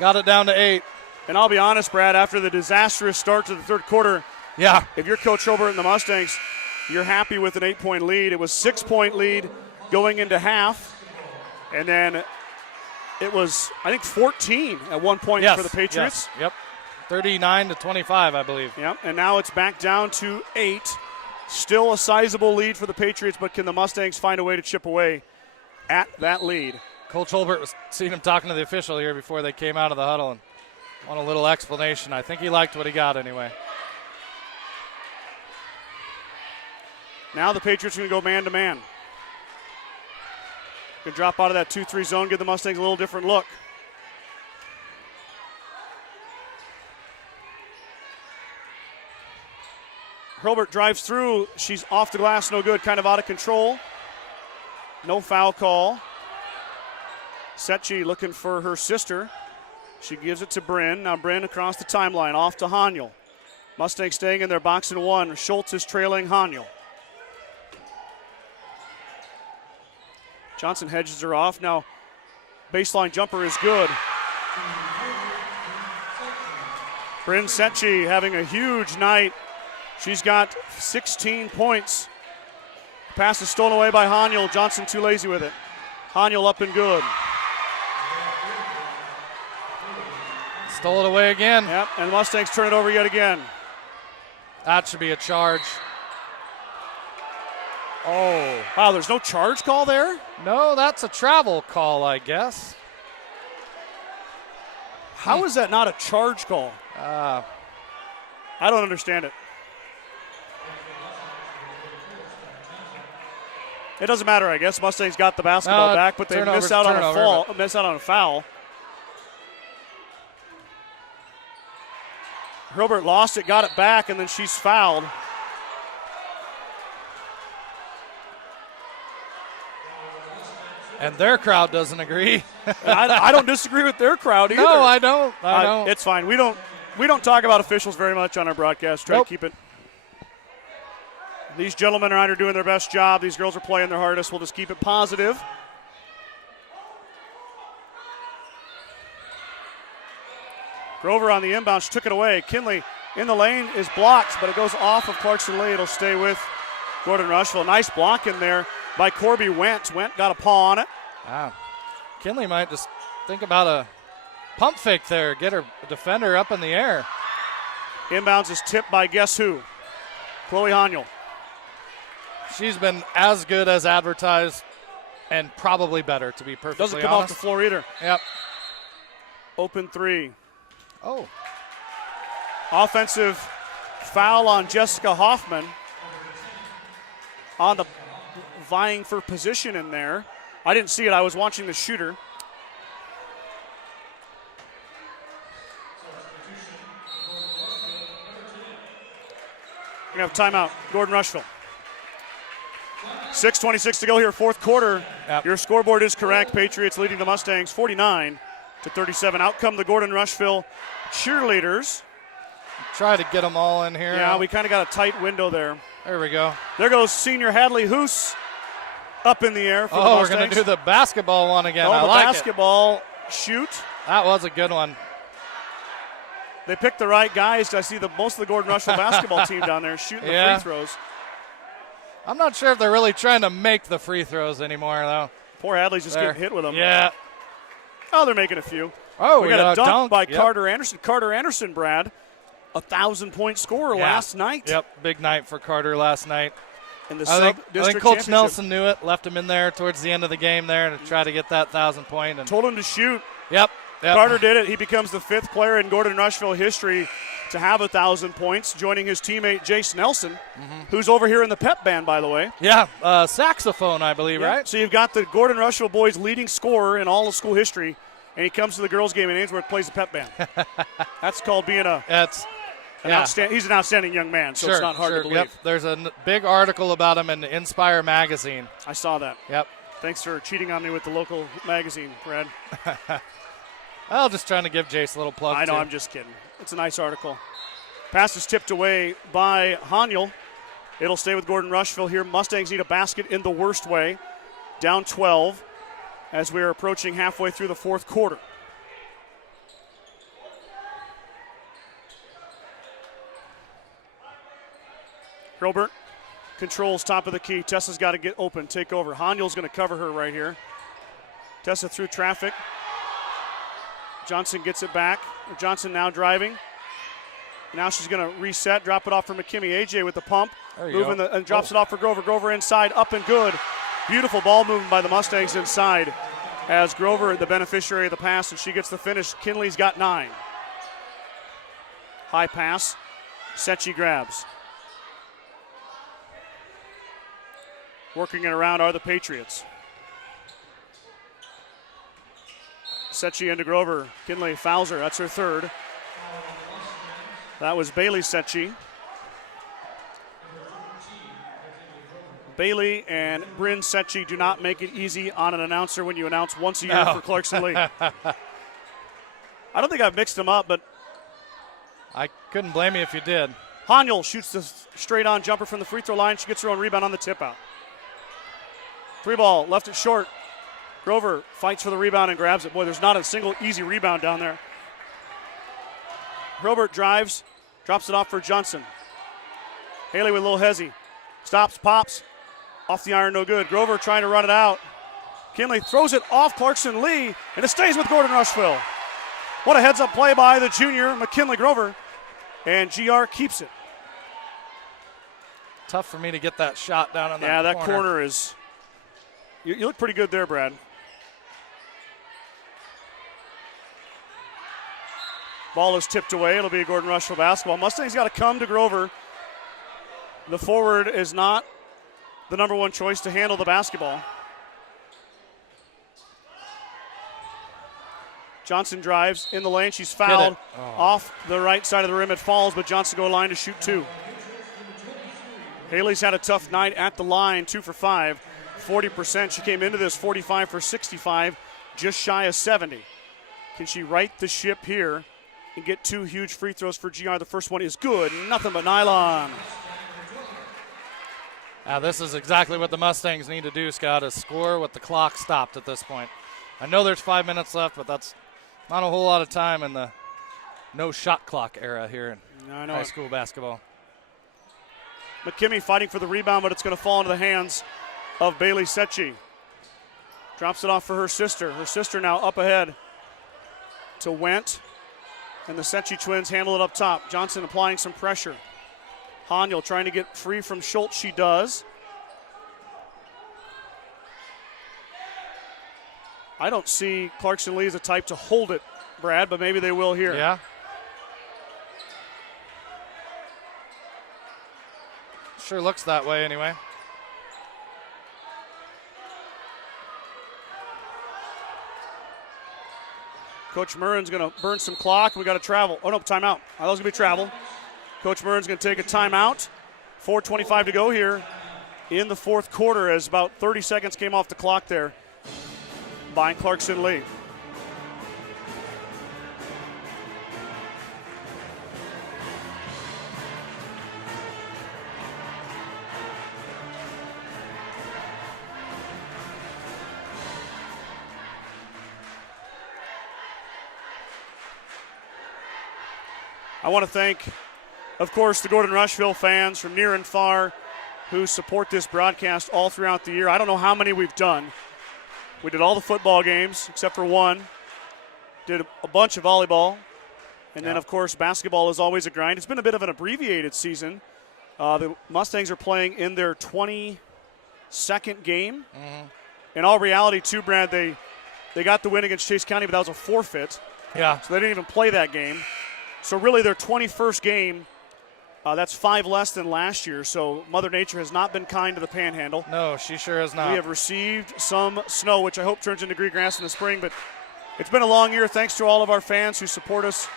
Got it down to 8. And I'll be honest, Brad, after the disastrous start to the third quarter, yeah, if you're Coach Probert and the Mustangs, you're happy with an 8-point lead. It was 6-point lead going into half, and then it was, I think, 14 at one point for the Patriots. Yes. Yep, 39-25, I believe. Yep, and now it's back down to 8. Still a sizable lead for the Patriots, but can the Mustangs find a way to chip away at that lead? Coach Holbert was seeing him talking to the official here before they came out of the huddle and want a little explanation. I think he liked what he got anyway. Now the Patriots are going to go man-to-man. Going to drop out of that 2-3 zone, give the Mustangs a little different look. Probert drives through. She's off the glass, no good, kind of out of control. No foul call. Setchi looking for her sister. She gives it to Bryn. Now Bryn across the timeline, off to Haniel. Mustangs staying in their box and 1. Schultz is trailing Haniel. Johnson hedges her off. Now baseline jumper is good. Bryn Setchi having a huge night. She's got 16 points. Pass is stolen away by Haniel. Johnson too lazy with it. Haniel up and good. Stole it away again. Yep, and the Mustangs turn it over yet again. That should be a charge. Oh, wow, there's no charge call there? No, that's a travel call, I guess. How is that not a charge call? I don't understand it. It doesn't matter, I guess. Mustangs got the basketball back, but they miss out on a foul. Probert lost it, got it back, and then she's fouled. And their crowd doesn't agree. I don't disagree with their crowd either. No, I don't. I don't. It's fine. We don't talk about officials very much on our broadcast. Try to keep it. These gentlemen are out here doing their best job. These girls are playing their hardest. We'll just keep it positive. Grover on the inbound. She took it away. Kinley in the lane is blocked, but it goes off of Clarkson Leigh. It'll stay with Gordon-Rushville. Nice block in there by Corby Went. Went got a paw on it. Wow. Kinley might just think about a pump fake there. Get her defender up in the air. Inbounds is tipped by guess who? Chloe Haniel. She's been as good as advertised and probably better, to be perfectly honest. Doesn't come off the floor either. Yep. Open three. Oh. Offensive foul on Jessica Hoffman on the vying for position in there. I didn't see it. I was watching the shooter. We're going to have timeout. Gordon-Rushville. 6:26 to go here, fourth quarter. Yep. Your scoreboard is correct. Patriots leading the Mustangs 49-37. Out come the Gordon-Rushville cheerleaders. Try to get them all in here. Yeah, we kind of got a tight window there. There we go. There goes senior Hadley Hoos up in the air for the Mustangs. Mustangs. We're going to do the basketball one again. Oh, I the like basketball shoot. That was a good one. They picked the right guys. I see most of the Gordon-Rushville basketball team down there shooting the free throws. I'm not sure if they're really trying to make the free throws anymore, though. Poor Hadley's just getting hit with them. Yeah. Oh, they're making a few. Oh, we got a dunk by Yep. Carter Anderson. Carter Anderson, Brad, 1,000-point scorer last night. Yep, big night for Carter last night. In the I think sub-district Coach championship. Nelson knew it, left him in there towards the end of the game there to try to get that 1,000-point. And told him to shoot. Yep. Carter did it. He becomes the fifth player in Gordon-Rushville history to have 1,000 points, joining his teammate Jace Nelson, who's over here in the pep band, by the way. Yeah, saxophone, I believe, right? So you've got the Gordon-Rushville boys' leading scorer in all of school history, and he comes to the girls' game in Ainsworth, plays the pep band. That's called being he's an outstanding young man, so it's not hard to believe. Yep. There's a big article about him in Inspire magazine. I saw that. Yep. Thanks for cheating on me with the local magazine, Brad. Well, just trying to give Jace a little plug. I know, too. I'm just kidding. It's a nice article. Pass is tipped away by Haniel. It'll stay with Gordon-Rushville here. Mustangs need a basket in the worst way. Down 12 as we're approaching halfway through the fourth quarter. Hurlbert controls top of the key. Tessa's got to get open, take over. Haniel's going to cover her right here. Tessa through traffic. Johnson gets it back. Johnson now driving. Now she's going to reset, drop it off for McKimmie. AJ with the pump, and drops it off for Grover. Grover inside, up and good. Beautiful ball movement by the Mustangs inside as Grover, the beneficiary of the pass, and she gets the finish. Kinley's got 9. High pass. Sechi grabs. Working it around are the Patriots. Sechi into Grover. Kinley fouls her. That's her third. That was Bailey Sechi. Bailey and Bryn Sechi do not make it easy on an announcer when you announce once a year for Clarkson Leigh. I don't think I've mixed them up, but I couldn't blame you if you did. Haniel shoots the straight-on jumper from the free throw line. She gets her own rebound on the tip-out. 3-ball, left it short. Grover fights for the rebound and grabs it. Boy, there's not a single easy rebound down there. Hurlbert drives, drops it off for Johnson. Haley with a little hezzy. Stops, pops. Off the iron, no good. Grover trying to run it out. Kinley throws it off Clarkson Leigh, and it stays with Gordon-Rushville. What a heads-up play by the junior, McKinley Grover, and GR keeps it. Tough for me to get that shot down on that corner. Yeah, that corner is – you look pretty good there, Brad. Ball is tipped away. It'll be a Gordon-Rushville basketball. Mustangs got to come to Grover. The forward is not the number one choice to handle the basketball. Johnson drives in the lane. She's fouled off the right side of the rim. It falls, but Johnson go line to shoot 2. Haley's had a tough night at the line, 2 for 5, 40%. She came into this 45 for 65, just shy of 70. Can she right the ship here and get 2 huge free throws for GR? The first one is good, nothing but nylon. This is exactly what the Mustangs need to do, Scott, is score with the clock stopped at this point. I know there's 5 minutes left, but that's not a whole lot of time in the no shot clock era here in high school basketball. McKimmie fighting for the rebound, but it's going to fall into the hands of Bailey Sechi. Drops it off for her sister. Her sister now up ahead to Wendt, and the Sechi twins handle it up top. Johnson applying some pressure. Haniel trying to get free from Schultz. She does. I don't see Clarkson Leigh as the type to hold it, Brad, but maybe they will here. Yeah. Sure looks that way anyway. Coach Murren's going to burn some clock. We got to travel. Oh, no, timeout. That was going to be travel. Coach Murren's going to take a timeout. 4:25 to go here in the fourth quarter as about 30 seconds came off the clock there by Clarkson Leigh. I want to thank, of course, the Gordon-Rushville fans from near and far who support this broadcast all throughout the year. I don't know how many we've done. We did all the football games except for one. Did a bunch of volleyball. And then, of course, basketball is always a grind. It's been a bit of an abbreviated season. The Mustangs are playing in their 22nd game. Mm-hmm. In all reality, too, Brad, they got the win against Chase County, but that was a forfeit. Yeah. So they didn't even play that game. So really their 21st game, that's 5 less than last year. So Mother Nature has not been kind to the Panhandle. No, she sure has not. We have received some snow, which I hope turns into green grass in the spring. But it's been a long year. Thanks to all of our fans who support us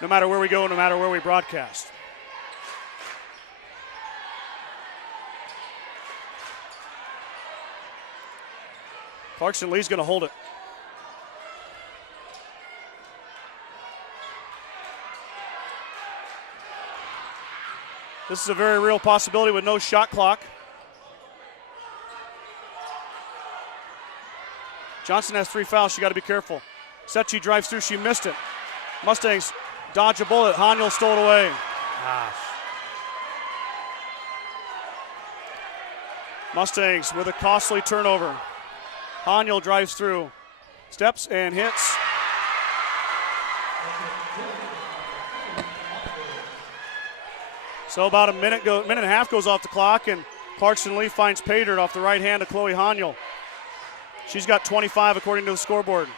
no matter where we go, no matter where we broadcast. Clarkson Lee's going to hold it. This is a very real possibility with no shot clock. Johnson has 3 fouls. She got to be careful. Setchi drives through. She missed it. Mustangs dodge a bullet. Haniel stole it away. Gosh. Mustangs with a costly turnover. Haniel drives through. Steps and hits. So about a minute and a half goes off the clock, and Clarkson Leigh finds Patriot off the right hand of Chloe Haniel. She's got 25 according to the scoreboard.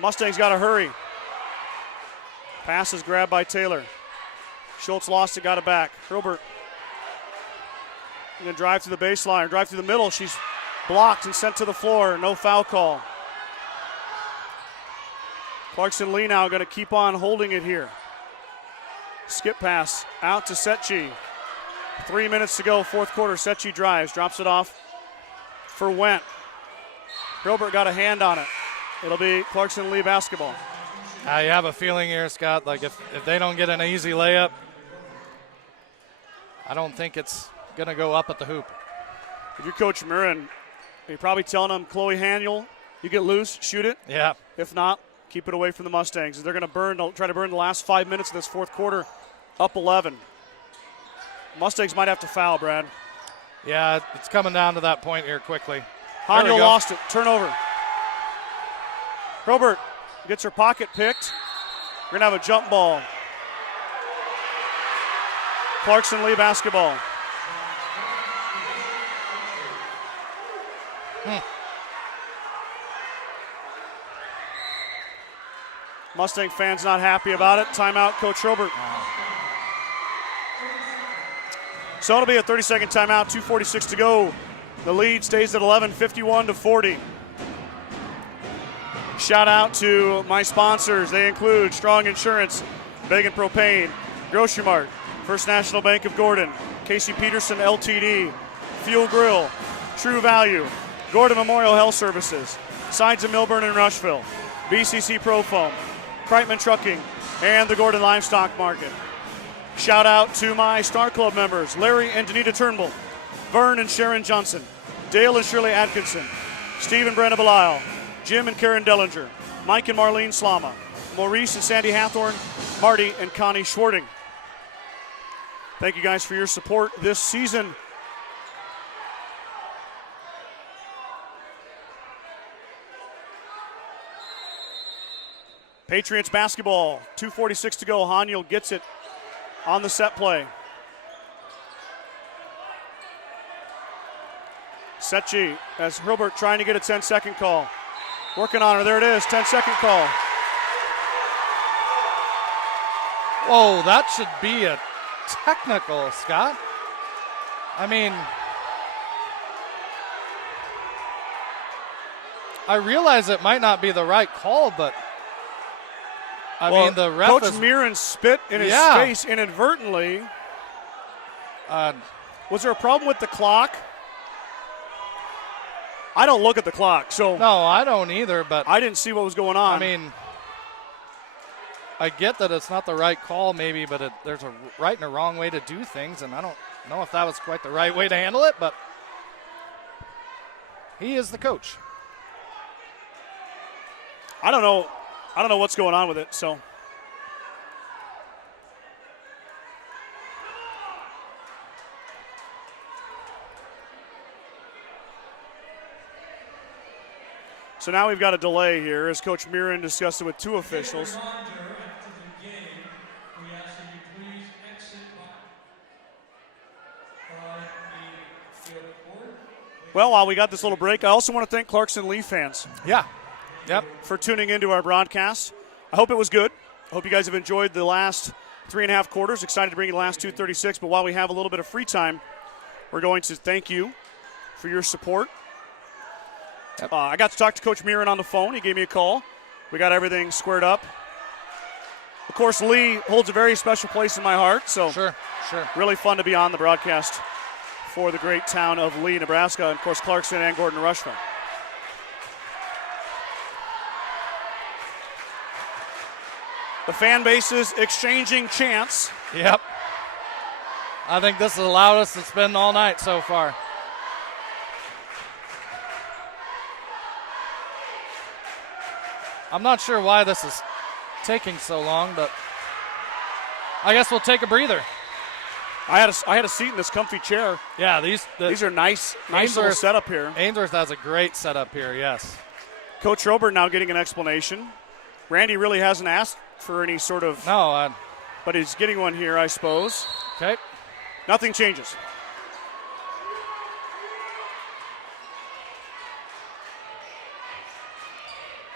Mustangs got to hurry. Pass is grabbed by Taylor. Schultz lost it, got it back. Herbert going to drive to the baseline, drive through the middle. She's blocked and sent to the floor. No foul call. Clarkson Leigh now going to keep on holding it here. Skip pass out to Setchi. 3 minutes to go, fourth quarter. Setchi drives, drops it off for Wendt. Hilbert got a hand on it. It'll be Clarkson Leigh basketball. You have a feeling here, Scott, like if they don't get an easy layup, I don't think it's going to go up at the hoop. If you're Coach Murren, you're probably telling them, Chloe Haniel, you get loose, shoot it. Yeah. If not, keep it away from the Mustangs. They're going to try to burn the last 5 minutes of this fourth quarter, up 11. Mustangs might have to foul, Brad. Yeah, it's coming down to that point here quickly. Haniel lost it. Turnover. Hilbert gets her pocket picked. We're going to have a jump ball. Clarkson Leigh basketball. Mustang fans not happy about it. Timeout, Coach Hilbert. So it'll be a 30-second timeout, 2:46 to go. The lead stays at 11, 51-40. Shout out to my sponsors. They include Strong Insurance, Bacon Propane, Grocery Mart, First National Bank of Gordon, Casey Peterson LTD, Fuel Grill, True Value, Gordon Memorial Health Services, Sides of Millburn and Rushville, BCC Pro Foam, Kreitman Trucking, and the Gordon Livestock Market. Shout out to my Star Club members, Larry and Danita Turnbull, Vern and Sharon Johnson, Dale and Shirley Atkinson, Steve and Brenda Belisle, Jim and Karen Dellinger, Mike and Marlene Slama, Maurice and Sandy Hathorn, Marty and Connie Schwarting. Thank you guys for your support this season. Patriots basketball, 2:46 to go. Haniel gets it on the set play. Setchi as Hilbert trying to get a 10-second call. Working on her. There it is. 10-second call. Whoa, that should be a technical, Scott. I mean, I realize it might not be the right call, but I mean, the ref Coach Mirren spit in his face inadvertently. Was there a problem with the clock? I don't look at the clock, so. No, I don't either, but. I didn't see what was going on. I mean, I get that it's not the right call maybe, but there's a right and a wrong way to do things, and I don't know if that was quite the right way to handle it, but he is the coach. I don't know what's going on with it, so. So now we've got a delay here as Coach Mirren discussed it with two officials. Well, while we got this little break, I also want to thank Clarkson Leigh fans. Yeah. Yep. For tuning into our broadcast. I hope it was good. I hope you guys have enjoyed the last 3.5 quarters. Excited to bring you the last 2:36. But while we have a little bit of free time, we're going to thank you for your support. Yep. I got to talk to Coach Mirren on the phone. He gave me a call. We got everything squared up. Of course, Leigh holds a very special place in my heart. So sure. Really fun to be on the broadcast for the great town of Leigh, Nebraska, and of course Clarkson and Gordon-Rushville. The fan bases exchanging chants. Yep. I think this has allowed us to spend all night so far. I'm not sure why this is taking so long, but I guess we'll take a breather. I had a seat in this comfy chair. Yeah, these are nice little setup here. Ainsworth has a great setup here, yes. Coach Robert now getting an explanation. Randy really hasn't asked for any sort of. No. But he's getting one here, I suppose. Okay. Nothing changes.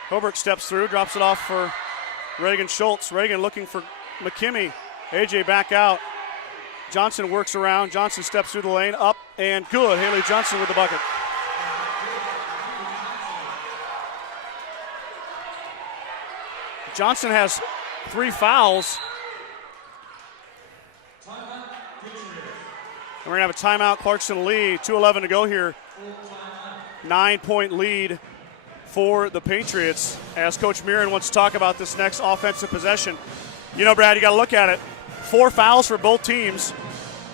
Hobart steps through, drops it off for Reagan Schultz. Reagan looking for McKimmey. AJ back out. Johnson works around. Johnson steps through the lane, up and good. Haley Johnson with the bucket. Johnson has 3 fouls. And we're going to have a timeout. Clarkson Leigh, 2:11 to go here. 9-point lead for the Patriots as Coach Mirren wants to talk about this next offensive possession. You know, Brad, you got to look at it. 4 fouls for both teams.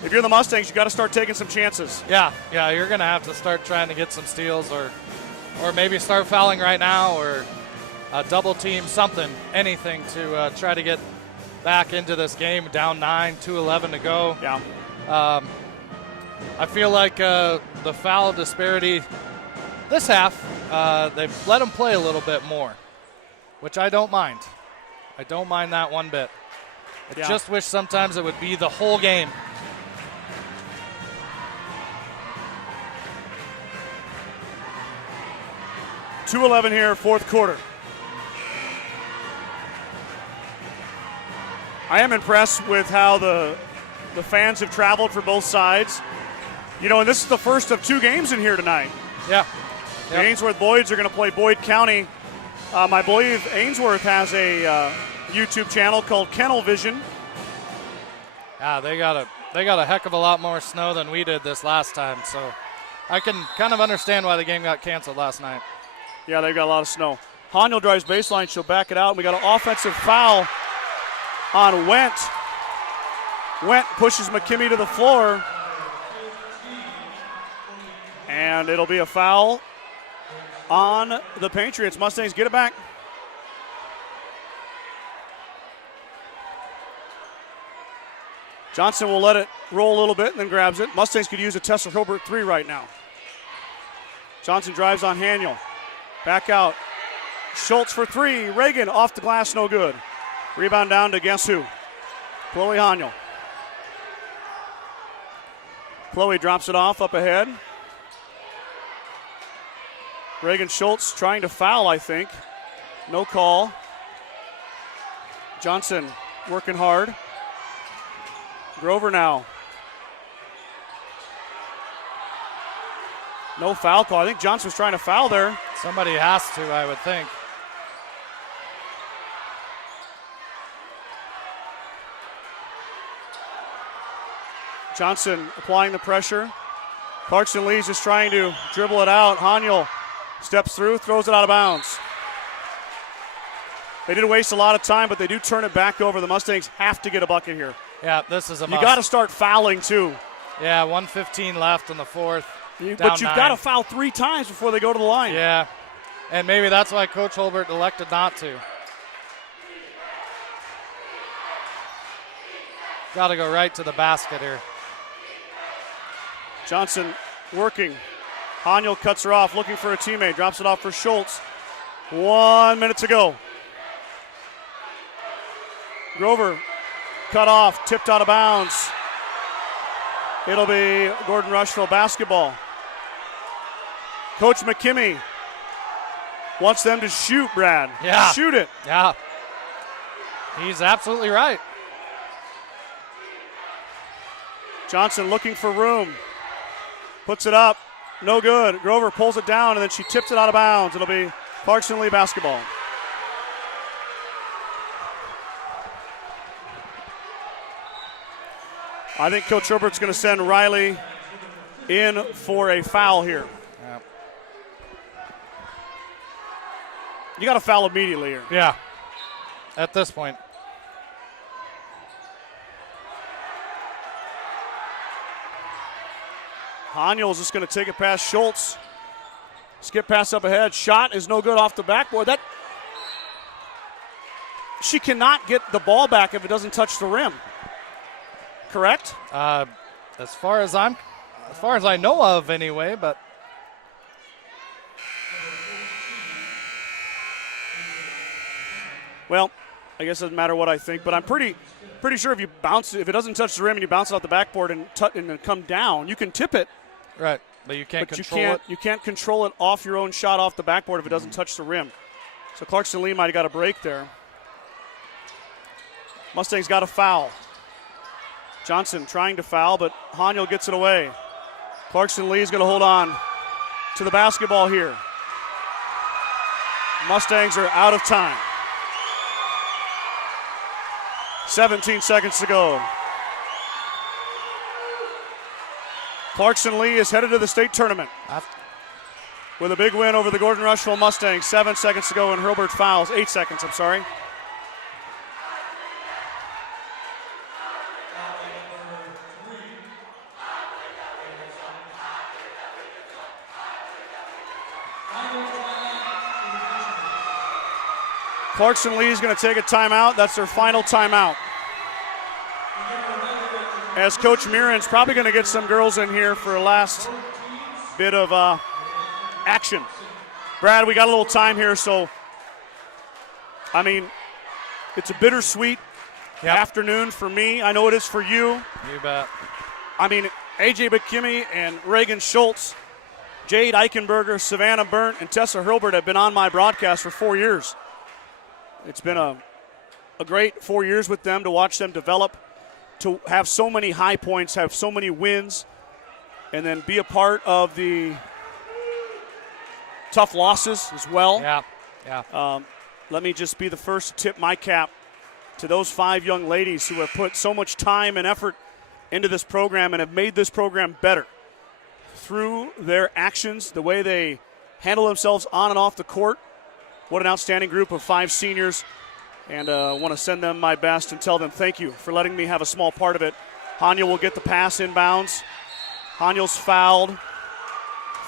If you're the Mustangs, you got to start taking some chances. Yeah, you're going to have to start trying to get some steals or maybe start fouling right now or double team something, anything to try to get back into this game. Down 9, 2:11 to go. Yeah. I feel like the foul disparity this half, they've let them play a little bit more, which I don't mind. I don't mind that one bit. I just wish sometimes it would be the whole game. .211 here, fourth quarter. I am impressed with how the fans have traveled for both sides. You know, and this is the first of 2 games in here tonight. Yeah. The Ainsworth Boyds are going to play Boyd County. I believe Ainsworth has a YouTube channel called Kennel Vision. Yeah, they got a heck of a lot more snow than we did this last time, so I can kind of understand why the game got canceled last night. Yeah, they've got a lot of snow. Haniel drives baseline, she'll back it out, and we got an offensive foul on Went. Went pushes McKimmey to the floor, and it'll be a foul on the Patriots. Mustangs get it back. Johnson will let it roll a little bit and then grabs it. Mustangs could use a Tessa Hilbert 3 right now. Johnson drives on Haniel. Back out. Schultz for 3. Reagan off the glass, no good. Rebound down to guess who? Chloe Haniel. Chloe drops it off up ahead. Reagan Schultz trying to foul, I think. No call. Johnson working hard. Grover now. No foul call. I think Johnson was trying to foul there. Somebody has to, I would think. Johnson applying the pressure. Clarkson Lee's just trying to dribble it out. Haniel steps through, throws it out of bounds. They didn't waste a lot of time, but they do turn it back over. The Mustangs have to get a bucket here. Yeah, this is a must. You got to start fouling, too. Yeah, 1:15 left in the fourth. But you've got to foul 3 times before they go to the line. Yeah, and maybe that's why Coach Holbert elected not to. Got to go right to the basket here. Johnson working. Haniel cuts her off, looking for a teammate. Drops it off for Schultz. 1 minute to go. Grover cut off, tipped out of bounds. It'll be Gordon-Rushville basketball. Coach McKimmey wants them to shoot, Brad. Yeah. Shoot it. Yeah. He's absolutely right. Johnson looking for room. Puts it up. No good. Grover pulls it down, and then she tips it out of bounds. It'll be Clarkson Leigh basketball. I think Coach Herbert's going to send Riley in for a foul here. Yeah. You got to foul immediately here. Yeah. At this point. Haniel's just going to take it past Schultz. Skip pass up ahead. Shot is no good off the backboard. She cannot get the ball back if it doesn't touch the rim. Correct? As far as I know of anyway, but well, I guess it doesn't matter what I think, but I'm pretty sure if it doesn't touch the rim and you bounce it off the backboard and then come down, you can tip it. Right, but you can't control it. You can't control it off your own shot off the backboard if it doesn't touch the rim. So Clarkson Leigh might have got a break there. Mustangs got a foul. Johnson trying to foul, but Haniel gets it away. Clarkson Leigh is going to hold on to the basketball here. Mustangs are out of time. 17 seconds to go. Clarkson Leigh is headed to the state tournament with a big win over the Gordon-Rushville Mustangs. 7 seconds to go, and Herbert fouls. 8 seconds, I'm sorry. Clarkson Leigh is going to take a timeout. That's their final timeout. As Coach Mirren's probably going to get some girls in here for a last bit of action. Brad, we got a little time here, so, I mean, it's a bittersweet afternoon for me. I know it is for you. You bet. I mean, A.J. McKimmey and Reagan Schultz, Jade Eichenberger, Savannah Burnt, and Tessa Hurlbert have been on my broadcast for 4 years. It's been a great 4 years with them to watch them develop, to have so many high points, have so many wins, and then be a part of the tough losses as well. Yeah. Let me just be the first to tip my cap to those 5 young ladies who have put so much time and effort into this program and have made this program better through their actions, the way they handle themselves on and off the court. What an outstanding group of 5 seniors, and I want to send them my best and tell them thank you for letting me have a small part of it. Haniel will get the pass inbounds. Haniel's fouled.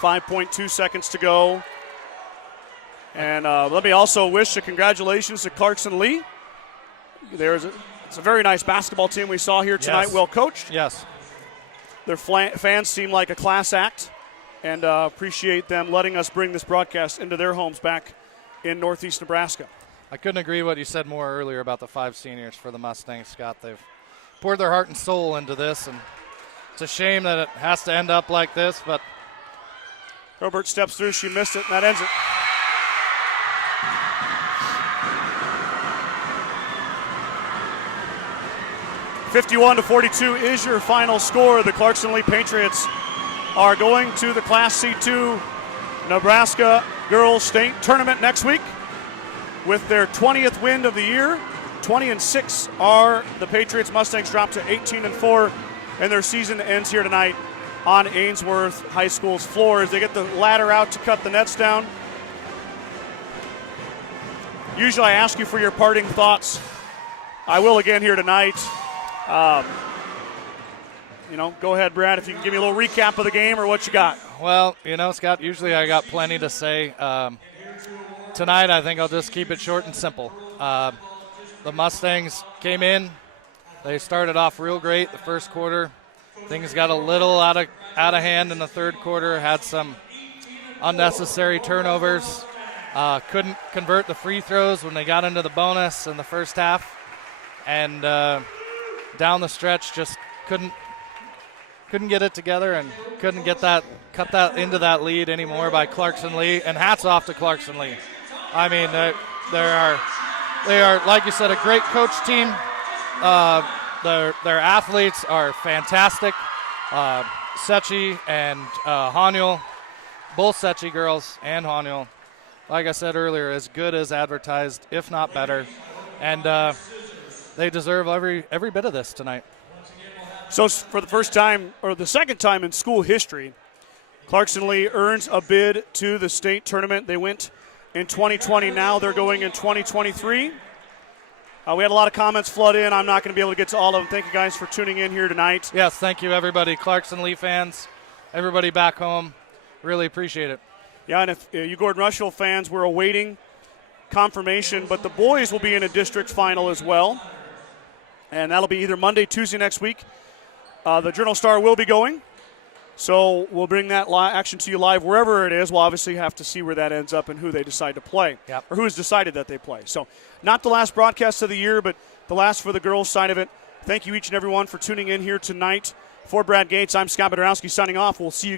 5.2 seconds to go. And let me also wish a congratulations to Clarkson Leigh. It's a very nice basketball team we saw here tonight, well coached. Yes. Their fans seem like a class act, and appreciate them letting us bring this broadcast into their homes back in Northeast Nebraska. I couldn't agree what you said more earlier about the 5 seniors for the Mustangs, Scott. They've poured their heart and soul into this, and it's a shame that it has to end up like this, but Herbert steps through. She missed it, and that ends it. (51-42) is your final score. The Clarkson Leigh Patriots are going to the Class C2 Nebraska Girls State Tournament next week with their 20th win of the year. 20-6 are the Patriots. Mustangs drop to 18-4, and their season ends here tonight on Ainsworth High School's floor as they get the ladder out to cut the nets down. Usually I ask you for your parting thoughts. I will again here tonight. Go ahead, Brad, if you can give me a little recap of the game or what you got. Well, Scott, usually I got plenty to say. Tonight I think I'll just keep it short and simple. The Mustangs came in. They started off real great the first quarter. Things got a little out of hand in the third quarter, had some unnecessary turnovers. Couldn't convert the free throws when they got into the bonus in the first half. And down the stretch just couldn't get it together and couldn't cut that into that lead anymore by Clarkson Leigh. And hats off to Clarkson Leigh. I mean, they are, like you said, a great coach team. Their athletes are fantastic. Sechi and Haniel, both Sechi girls and Haniel, like I said earlier, as good as advertised, if not better. And they deserve every bit of this tonight. So for the first time, or the second time in school history, Clarkson Leigh earns a bid to the state tournament. They went in 2020. Now they're going in 2023. We had a lot of comments flood in. I'm not going to be able to get to all of them. Thank you guys for tuning in here tonight. Yes, thank you, everybody. Clarkson Leigh fans, everybody back home, really appreciate it. Yeah, and if you Gordon-Rushville fans, we're awaiting confirmation, but the boys will be in a district final as well. And that'll be either Monday, Tuesday next week. The Journal Star will be going. So we'll bring that action to you live wherever it is. We'll obviously have to see where that ends up and who they decide to play, or who has decided that they play. So not the last broadcast of the year, but the last for the girls' side of it. Thank you each and every one for tuning in here tonight. For Brad Gates, I'm Scott Bidroski signing off. We'll see you